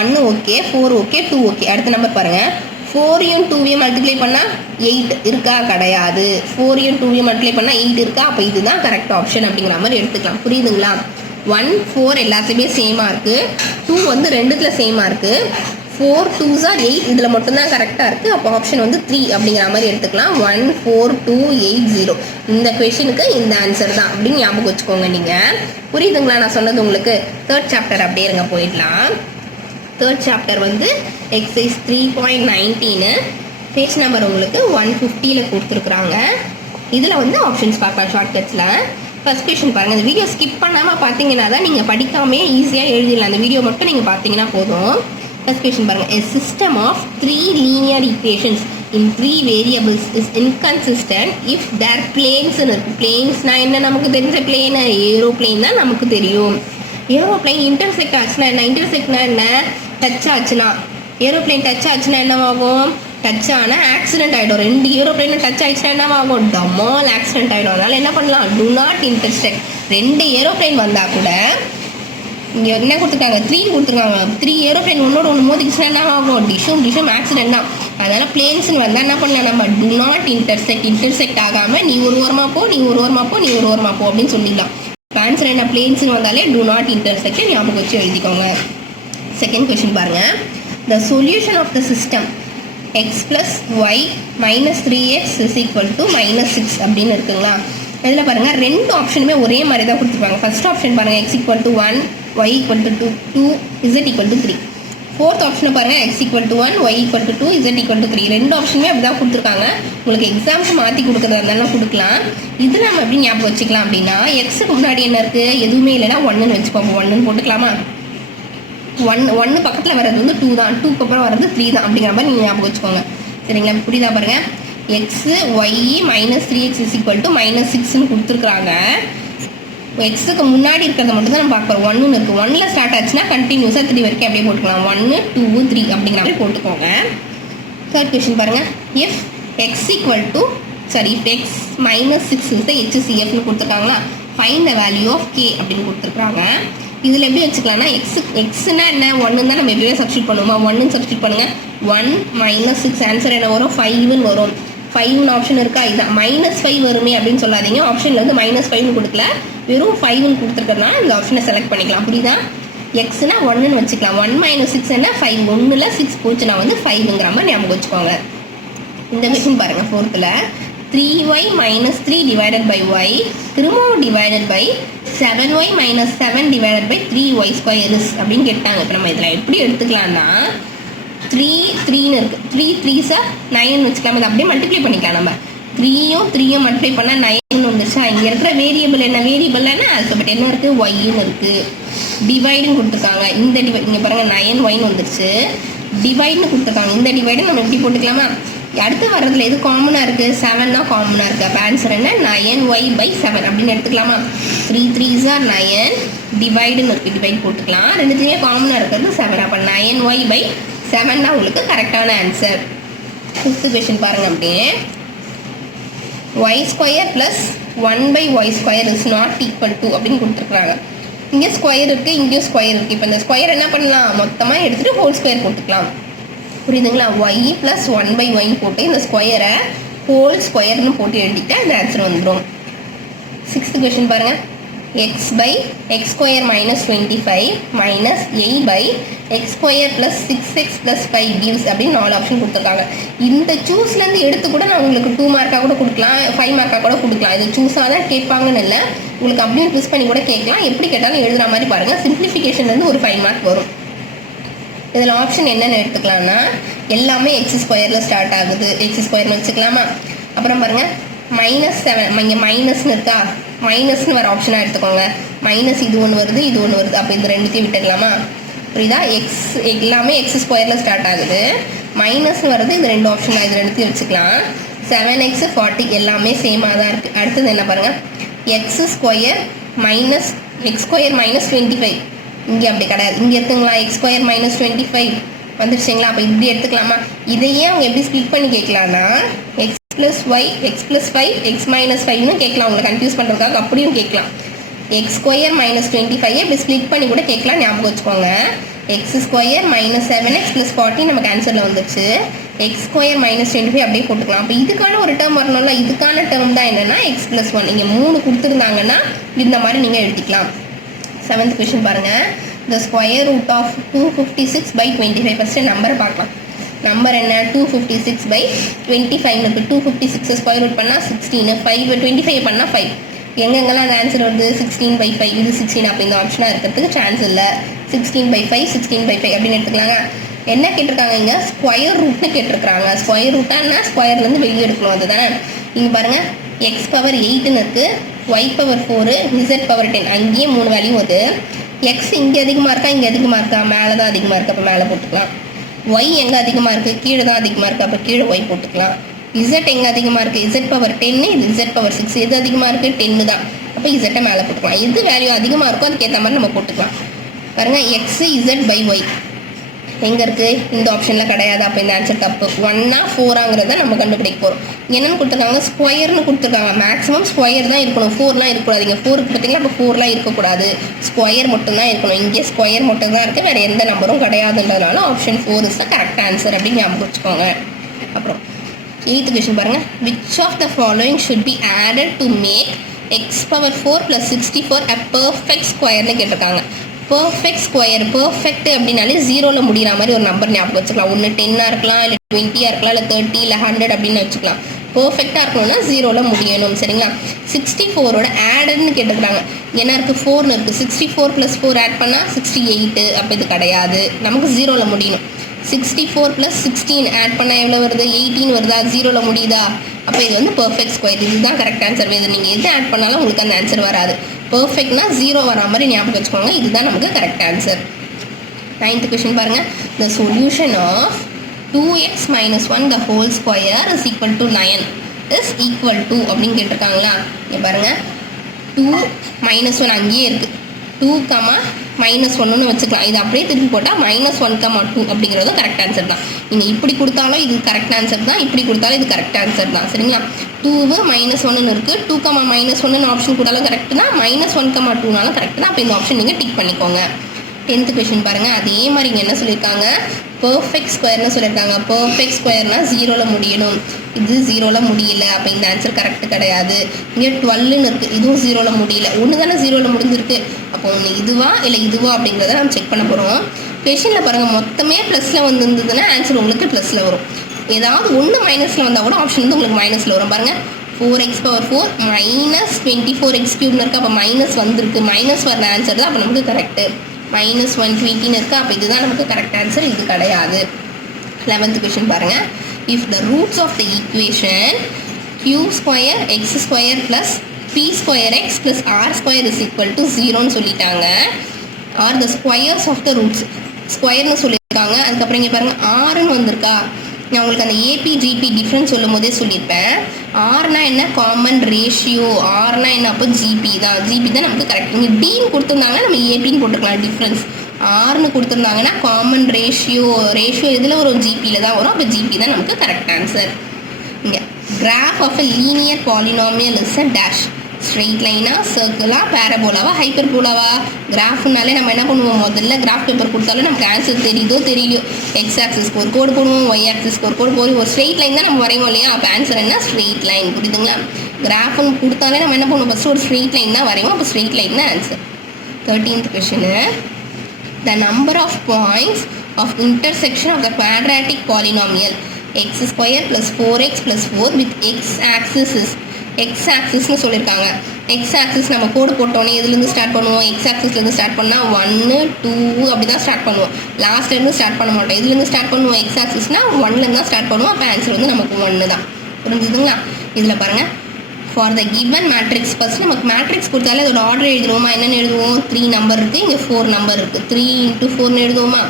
1 ஓகே, 4 ஓகே, 2 ஓகே. அடுத்த நம்பர் பாருங்கள், 4யும் 2வையும் மல்டிப்ளை பண்ணால் 8 இருக்கா, கிடையாது. 4யும் 2வையும் மல்டிப்ளை பண்ணால் 8 இருக்கா. அப்போ இதுதான் கரெக்ட் ஆப்ஷன் அப்படிங்கிற மாதிரி எடுத்துக்கலாம். புரியுதுங்களா? 1 4 எல்லாத்துலேயுமே சேமாக இருக்குது. 2 வந்து ரெண்டுத்தில் சேமாக இருக்குது. 4 2s are 8, இதில் மட்டும்தான் கரெக்டாக இருக்குது. அப்போ ஆப்ஷன் வந்து 3 அப்படிங்கிற மாதிரி எடுத்துக்கலாம். 1 4 2 8 0 இந்த கொஷனுக்கு இந்த ஆன்சர் தான் அப்படின்னு ஞாபகம் வச்சுக்கோங்க. நீங்கள் புரியுதுங்களா நான் சொன்னது உங்களுக்கு? தேர்ட் சாப்டர் அப்படியே இருங்க, போயிடலாம். தேர்ட் சாப்டர் வந்து எக்ஸசைஸ் 3.19 பேஜ் நம்பர் உங்களுக்கு 150 கொடுத்துருக்குறாங்க. இதில் வந்து ஆப்ஷன்ஸ் பார்க்கலாம் ஷார்ட்கட்ஸில். ஃபர்ஸ்ட் கொஷின் பாருங்கள். இந்த வீடியோ ஸ்கிப் பண்ணாமல் பார்த்தீங்கன்னா தான் நீங்கள் படிக்காமே ஈஸியாக எழுதிடலாம். அந்த வீடியோ மட்டும் நீங்கள் பார்த்தீங்கன்னா போதும். ஃபர்ஸ்ட் கொஷின் பாருங்கள். A system of 3 linear equations in 3 variables is inconsistent if their planes இருக்கு. பிளேன்ஸ்னா என்ன நமக்கு தெரிஞ்ச பிளேன் ஏரோப்ளேன் தான் நமக்கு தெரியும். ஏரோப்ளேன் இன்டர்செக்ட் ஆச்சுன்னா என்ன? இன்டர்செக்ட்னா என்ன? டச் ஆச்சுன்னா. ஏரோப்ளேன் டச் ஆச்சுன்னா என்னவாகும்? டச் ஆனால் ஆக்சிடென்ட் ஆகிடும். 2 ஏரோப்ளேனும் டச் ஆகிடுச்சுன்னா என்னவாகும்? டமால் ஆக்சிடென்ட் ஆகிடும். அதனால் என்ன பண்ணலாம்? To not intersect. 2 ஏரோப்ளேன் வந்தால் கூட இங்கே என்ன கொடுத்துருக்காங்க? 3 கொடுத்துருக்காங்க. 3 ஏரோப்ளேன் ஒன்னோட ஒன்று மோதிச்சுன்னா என்ன ஆகும்? டிஷும் ஆக்சிடென்ட் தான். அதனால் பிளேன்ஸ்னு வந்தால் என்ன பண்ணலாம் நம்ம? டு நாட் இன்டர்செக்ட் ஆகாமல் நீ ஒரு ஓரமாக போ, நீ ஒரு ஓரமாக போ, நீ ஒரு ஓரமாக போ அப்படின்னு சொல்லிடலாம். ஆன்சர் என்ன? பிளேன்ஸ்னு வந்தாலே டு நாட் இன்டர்செக்ட் ஞாபகம் வச்சு எழுதிக்கோங்க. செகண்ட் கொஸ்டின் பாருங்கள். The solution of the system x + y - 3x = -6 அப்படின்னு இருக்குங்களா? இதில் பாருங்கள், 2 ஆப்ஷனுமே ஒரே மாதிரி தான் கொடுத்துருப்பாங்க. ஃபர்ஸ்ட் ஆப்ஷன் பாருங்கள், x = 1, y = 2, z = 3. ஃபோர்த் ஆப்ஷனை பாருங்கள், x = 1, y = 2, z = 3. 2 ஆப்ஷனுமே அப்படி தான் கொடுத்துருக்காங்க. உங்களுக்கு எக்ஸாம்ஸ் மாற்றி கொடுக்குறதா இருந்தாலும் கொடுக்கலாம். இது நம்ம எப்படி ஞாபகம் வச்சுக்கலாம் அப்படின்னா, எக்ஸுக்கு முன்னாடி என்ன இருக்குது? எதுவுமே இல்லைன்னா 1ன்னு வச்சுக்கோங்க. 1ன்னு போட்டுக்கலாமா? 1 பக்கத்தில் வர்றது வந்து 2 தான். 2க்கு அப்புறம் வர்றது 3 தான் அப்படிங்கிற மாதிரி நீங்கள் ஞாபகம் வச்சுக்கோங்க. சரிங்களா? புரியுதா பாருங்கள். x y - 3x = -6ன்னு கொடுத்துருக்குறாங்க. எக்ஸுக்கு முன்னாடி இருக்கிறத மட்டும் தான் நம்ம பார்க்குறோம். 1ன்னு இருக்குது. 1ல் ஸ்டார்ட் ஆச்சுன்னா கண்டினியூஸாக 3 வரைக்கும் அப்படியே போட்டுக்கலாம். 1 2 3 அப்படிங்கிற மாதிரி போட்டுக்கோங்க. தேர்ட் கொஸ்டின் பாருங்கள். if x - 6 is the HCFன்னு கொடுத்துருக்காங்களா? Find the value of k அப்படின்னு கொடுத்துருக்காங்க. இதில் எப்படி வச்சுக்கலாம்னா, எக்ஸ்னா என்ன? 1 தான் நம்ம எப்படியே சப்ஸ்டியூட் பண்ணுவோமா? 1ன்னு சப்ஸ்டியூட் பண்ணுங்கள். 1 - 6 ஆன்சர் என்ன வரும்? 5ன்னு வரும். 5 ஆப்ஷன் இருக்கா, இதுதான் -5 வருமே அப்படின்னு சொல்லாதீங்க. ஆப்ஷனில் வந்து -5 கொடுக்கல, வெறும் 5 கொடுத்துருக்கறதுனால இந்த ஆப்ஷனை செலக்ட் பண்ணிக்கலாம். புரியுதா? எக்ஸ்னா 1ன்னு வச்சுக்கலாம். 1 - 6 என்ன 5, 1ல் 6 போச்சுன்னா வந்து 5ங்கிற மாதிரி ஞாபகம் வச்சுக்கோங்க. இந்த கொஸ்டின் பாருங்கள், 4th 3y - 3 divided by y திரும்பவும் divided by 7y - 7 divided by 3y square is அப்படின்னு கேட்டாங்க. இப்போ நம்ம இதில் எப்படி எடுத்துக்கலாம்னா 3 இருக்கு, 3 3s 9 வச்சுக்கலாம். இதை அப்படியே மல்டிப்ளை பண்ணிக்கலாம். நம்ம 3யும் 3யும் மல்டிப்ளை பண்ணால் 9 வந்துருச்சா. இங்கே இருக்கிற வேரியபிள் என்ன, வேரியபிள் என்ன ஆல்ஃபபெட் என்ன இருக்குது, ஒய்ன்னு இருக்குது. டிவைடுன்னு கொடுத்துருக்காங்க. இந்த இங்கே பாருங்கள் 9y வந்துருச்சு. டிவைட்னு கொடுத்துருக்காங்க. இந்த டிவைடு நம்ம எப்படி போட்டுக்கலாமா? அடுத்து வர்றதுல எது காமனாக இருக்குது, 7 தான் காமனாக இருக்குது. அப்போ ஆன்சர் என்ன, 9y/7 அப்படின்னு எடுத்துக்கலாமா? 3 3s 9 டிவைடுன்னு இருக்குது, டிவைட் போட்டுக்கலாம். ரெண்டுத்துலேயுமே காமனாக இருக்கிறது 7. அப்போ 9y/7 தான் உங்களுக்கு கரெக்டான ஆன்சர். 5th கொஸ்டின் பாருங்கள். அப்படியே y² + 1/y² is not equal to அப்படின்னு கொடுத்துருக்குறாங்க. இங்கே ஸ்கொயர் இருக்குது, இங்கேயும் ஸ்கொயர் இருக்குது. இப்போ இந்த ஸ்கொயர் என்ன பண்ணலாம், மொத்தமாக எடுத்துகிட்டு ஹோல் ஸ்கொயர் போட்டுக்கலாம். புரியுதுங்களா? y + 1/y போட்டு இந்த ஸ்கொயரை ஹோல் ஸ்கொயர்னு போட்டு எழுதிட்டா இந்த ஆன்சர் வந்துடும். 6th கொஸ்டின் பாருங்கள். x/x² - 25 - a/x² + 6x + 5 gives அப்படின்னு 4 ஆப்ஷன் கொடுத்துருக்காங்க. இந்த சூஸ்லேருந்து எடுத்து கூட நான் உங்களுக்கு 2 மார்க்காக கூட கொடுக்கலாம், 5 மார்க்காக கூட கொடுக்கலாம். இது சூஸாக தான் கேட்பாங்கன்னு இல்லை, உங்களுக்கு அப்படியே ட்விஸ்ட் பண்ணி கூட கேட்கலாம். எப்படி கேட்டாலும் எழுதுகிற மாதிரி பாருங்கள். சிம்பிளிஃபிகேஷன்லேருந்து ஒரு 5 மார்க் வரும். இதில் ஆப்ஷன் என்னென்னு எடுத்துக்கலாம்னா எல்லாமே x² ஸ்டார்ட் ஆகுது, x² வச்சுக்கலாமா? அப்புறம் பாருங்கள் -7 இங்கே மைனஸ்னு இருக்கா, மைனஸ்னு வர ஆப்ஷனாக எடுத்துக்கோங்க. மைனஸ் இது ஒன்று வருது, இது ஒன்று வருது. அப்போ இந்த ரெண்டுத்தையும் விட்டுக்கலாமா? புரியுதா? எல்லாமே x² ஸ்டார்ட் ஆகுது, மைனஸ்னு வருது, இது 2 ஆப்ஷன் தான். இது ரெண்டுத்தையும் வச்சுக்கலாம். 7x 40 எல்லாமே சேமாக தான் இருக்குது. அடுத்தது என்ன பாருங்கள், x² - -25 இங்கே அப்படி கிடையாது, இங்கே இருக்குங்களா, x² - 25 வந்துருச்சுங்களா? அப்போ இப்படி எடுத்துக்கலாமா? இதையே அவங்க எப்படி ஸ்ப்ளிட் பண்ணி கேட்கலான்னா x + y, x + 5, x - 5ன்னு கேட்கலாம். உங்களை கன்ஃபியூஸ் பண்ணுறதுக்காக அப்படியும் கேட்கலாம். x² - 25 இப்படி ஸ்ப்ளிட் பண்ணி கூட கேட்கலாம். ஞாபகம் வச்சுக்கோங்க. x² - 7x + 40 நமக்கு ஆன்சரில் வந்துருச்சு. x² - 25 அப்படியே போட்டுக்கலாம். அப்போ இதுக்கான ஒரு டேர்ம் வரணும்ல, இதுக்கான டேர்ம் தான் என்னென்னா x + 1. இங்கே 3 கொடுத்துருந்தாங்கன்னா இந்த மாதிரி நீங்கள் எழுதிக்கலாம். 7th கொஸ்டின் பாருங்கள். the square root of 256/25 first நம்பரை பார்க்கலாம். நம்பர் என்ன, 256/25. இப்போ 256 ஸ்கொயர் ரூட் பண்ணால் 16, 25 பண்ணால் 5. எங்கெங்கெல்லாம் அந்த ஆன்சர் வருது, 16/5. இது 16. அப்போ இந்த ஆப்ஷனாக இருக்கிறதுக்கு சான்ஸ் இல்லை. 16/5 16/5 அப்படின்னு எடுத்துக்கலாங்க. என்ன கேட்டிருக்காங்க, இங்கே ஸ்கொயர் ரூட்னு கேட்டிருக்காங்க. ஸ்கொயர் ரூட்டானா ஸ்கொயர்லேருந்து வெளியே எடுக்கணும், அதுதானே. இங்கே பாருங்கள் x⁻8ன்னு இருக்குது, y⁻4, z⁻10 அங்கேயே 3 வேல்யூ வருது. x இங்கே அதிகமாக இருக்கா, இங்கே அதிகமாக இருக்கா, மேலே தான் அதிகமாக இருக்குது. அப்போ மேலே போட்டுக்கலாம். y எங்கே அதிகமாக இருக்குது, கீழே தான் அதிகமாக இருக்குது. அப்போ கீழே y போட்டுக்கலாம். z எங்கே அதிகமாக இருக்குது, z⁻10, இது z⁻6. எது அதிகமாக இருக்குது, 10 தான். அப்போ z மேலே போட்டுக்கலாம். எது வேல்யூ அதிகமாக இருக்கோ அதுக்கேற்ற மாதிரி நம்ம போட்டுக்கலாம். பாருங்கள் x/z/y எங்கே இருக்குது, இந்த ஆப்ஷனில் கிடையாது. அப்போ இந்த ஆன்சர் தப்பு. 1 4ங்கிறத நம்ம கண்டுபிடிக்க போகிறோம். என்னென்னு கொடுத்துருக்காங்க, ஸ்கொயர்னு கொடுத்துருக்காங்க. மேக்ஸிமம் ஸ்கொயர் தான் இருக்கணும், 4லாம் இருக்கக்கூடாது. இங்கே 4 பார்த்தீங்களா, இப்போ 4லாம் இருக்கக்கூடாது, ஸ்கொயர் மட்டும்தான் இருக்கணும். இங்கே ஸ்கொயர் மட்டும் தான் இருக்குது, வேறு எந்த நம்பரும் கிடையாதுன்றதுனால option 4 is the correct answer அப்படின்னு ஞாபகம் வச்சுக்கோங்க. அப்புறம் 8th கொஸ்டின் பாருங்கள். Which of the following should be added to make x⁻4 + 64 a perfect squareன்னு கேட்டிருக்காங்க. பர்ஃபெக்ட் ஸ்கொயர், பர்ஃபெக்ட் அப்படின்னாலே 0ல் முடிகிற மாதிரி ஒரு நம்பர் ஞாபகம் வச்சுக்கலாம். ஒன்று 10 இருக்கலாம், இல்லை 20 இருக்கலாம், இல்லை 30, இல்லை 100 அப்படின்னு வச்சுக்கலாம். பர்ஃபெக்டாக இருக்கணும்னா 0ல் முடியணும். சரிங்களா? 64ஓட ஆடட்னு கேட்டுக்கிறாங்க. என்ன இருக்குது, 4ன்னு இருக்குது. 64 + 4 ஆட் பண்ணால் 68. அப்போ இது கிடையாது, நமக்கு 0ல் முடியணும். 64 + 16 ஆட் பண்ணால் எவ்வளோ வருது, 18 வருதா, 0ல் முடியுதா? அப்போ இது வந்து பர்ஃபெக்ட் ஸ்கொயர். இதுதான் கரெக்ட் ஆன்சர். இது நீங்கள் எது ஆட் பண்ணாலும் உங்களுக்கு அந்த ஆன்சர் வராது. பர்ஃபெக்ட்னா 0 வரா மாதிரி ஞாபகம் வச்சுக்கோங்க. இதுதான் நமக்கு கரெக்ட் ஆன்சர். 9th கொஸ்டின் பாருங்கள். the solution of 2x - 1 the whole square is equal to 9 is equal to அப்படின்னு கேட்டிருக்காங்களா? இங்கே பாருங்கள், 2 - 1 அங்கேயே இருக்குது. 2, -1ன்னு வச்சுக்கலாம். இது அப்படியே திருப்பி போட்டால் -1, 2 அப்படிங்கிறது கரெக்ட் ஆன்சர் தான். நீங்கள் இப்படி கொடுத்தாலும் இது கரெக்ட் ஆன்சர் தான், இப்படி கொடுத்தாலும் இது கரெக்ட் ஆன்சர் தான். சரிங்களா? 2 -1ன்னு இருக்குது, 2, -1ன்னு ஆப்ஷன் கொடுத்தாலும் கரெக்ட் தான், -1, 2னாலும் கரெக்ட் தான். அப்போ இந்த ஆப்ஷன் நீங்கள் டிக் பண்ணிக்கோங்க. 10th கொஷின் பாருங்கள். அதே மாதிரி இங்கே என்ன சொல்லியிருக்காங்க, பர்ஃபெக்ட் ஸ்கொயர்னு சொல்லியிருக்காங்க. பர்ஃபெக்ட் ஸ்கொயர்னால் 0ல் முடியணும். இது 0ல் முடியல, அப்போ இந்த ஆன்சர் கரெக்டு கிடையாது. இங்கே 12ன்னு இருக்குது, இதுவும் 0ல் முடியல. ஒன்று தானே 0ல் முடிஞ்சிருக்கு, அப்போ ஒன்று இதுவா இல்லை இதுவா அப்படிங்கிறத நம்ம செக் பண்ண போகிறோம். கொஷினில் பாருங்கள், மொத்தமே ப்ளஸில் வந்துருந்ததுன்னா ஆன்சர் உங்களுக்கு ப்ளஸில் வரும். ஏதாவது ஒன்று மைனஸில் வந்தால் கூட ஆப்ஷன் வந்து உங்களுக்கு மைனஸில் வரும். பாருங்கள், 4x⁴ மைனஸ் 24x³ இருக்குது. அப்போ மைனஸ் வந்திருக்கு, மைனஸ் வர ஆன்சர் தான் அப்போ நமக்கு கரெக்டு. மைனஸ் 120 இருக்குது, அப்போ இதுதான் நமக்கு கரெக்ட் ஆன்சர், இது கிடையாது. 11th கொஷின் பாருங்கள். If the roots of the equation q² x² plus p²x plus r² is equal to 0ன்னு சொல்லிட்டாங்க. Are the squares of the roots, ஸ்கொயர்னு சொல்லியிருக்காங்க. அதுக்கப்புறம் இங்கே பாருங்கள், ஆறுன்னு வந்திருக்கா. நான் உங்களுக்கு அந்த ஏபிஜிபி டிஃப்ரென்ஸ் சொல்லும் போதே சொல்லியிருப்பேன். ஆர்னா என்ன, காமன் ரேஷியோ. ஆர்னா என்ன, அப்போ ஜிபி தான். ஜிபி தான் நமக்கு கரெக்ட். இங்கே டின்னு கொடுத்துருந்தாங்கன்னா நம்ம ஏபின்னு போட்டுருக்கலாம் டிஃப்ரென்ஸ். ஆர்னு கொடுத்துருந்தாங்கன்னா காமன் ரேஷியோ. ரேஷியோ இதில் ஒரு ஜிபியில் தான் வரும், அப்போ ஜிபி தான் நமக்கு கரெக்ட் ஆன்சர். இங்கே graph of a linear polynomial is a dash. Straight லைனா, சர்க்கிளா, பேரபோலாவா, ஹைப்பர்போலாவா? கிராஃப்னாலே நம்ம என்ன பண்ணுவோம், முதல்ல கிராஃப் பேப்பர் கொடுத்தாலும் நமக்கு ஆன்சர் தெரியுதோ தெரியலையோ, எக்ஸ் ஆக்சிஸ்க்கு ஒரு கோடு போடுவோம், ஒய் ஆக்சிஸ்க்கு ஒரு கோடு போடுவோம். ஒரு ஸ்ட்ரெயிட் லைன் தான் நம்ம வரைவோம் இல்லையா, அப்போ ஆன்சர் என்ன, ஸ்ட்ரெயிட் லைன். புரியுதுங்களா? கிராஃப்னு கொடுத்தாலே நம்ம என்ன பண்ணுவோம், ஃபஸ்ட்டு ஒரு ஸ்ட்ரெயிட் லைன் தான் வரைவோம், அப்போ ஸ்ட்ரெயிட் லைன் தான் answer. 13th question, the number of points of intersection of the quadratic polynomial x² + 4x + 4 with x axis is. X ஆக்சிஸ்னு சொல்லியிருக்காங்க. எக்ஸ் ஆக்சிஸ் நம்ம கோடு போட்டோன்னே எதுலேருந்து ஸ்டார்ட் பண்ணுவோம், எக்ஸ் ஆக்சிஸ்லேருந்து ஸ்டார்ட் பண்ணால் 1 2 அப்படி தான் ஸ்டார்ட் பண்ணுவோம். லாஸ்ட்லேருந்து ஸ்டார்ட் பண்ண மாட்டோம். எதுலேருந்து ஸ்டார்ட் பண்ணுவோம், எக்ஸ் ஆக்சிஸ்னால் 1லேருந்து தான் ஸ்டார்ட் பண்ணுவோம். அப்போ ஆன்சர் வந்து நமக்கு 1 தான். புரிஞ்சுதுங்களா? இதில் பாருங்கள், for the given matrix, first நமக்கு மேட்ரிக்ஸ் கொடுத்தாலே அதோட ஆர்டர் எழுதுவோமா, என்னென்னு எழுதுவோம், 3 நம்பர் இருக்குது, இங்கே 4 நம்பர் இருக்குது, 3 × 4ன்னு எழுதுவோமா.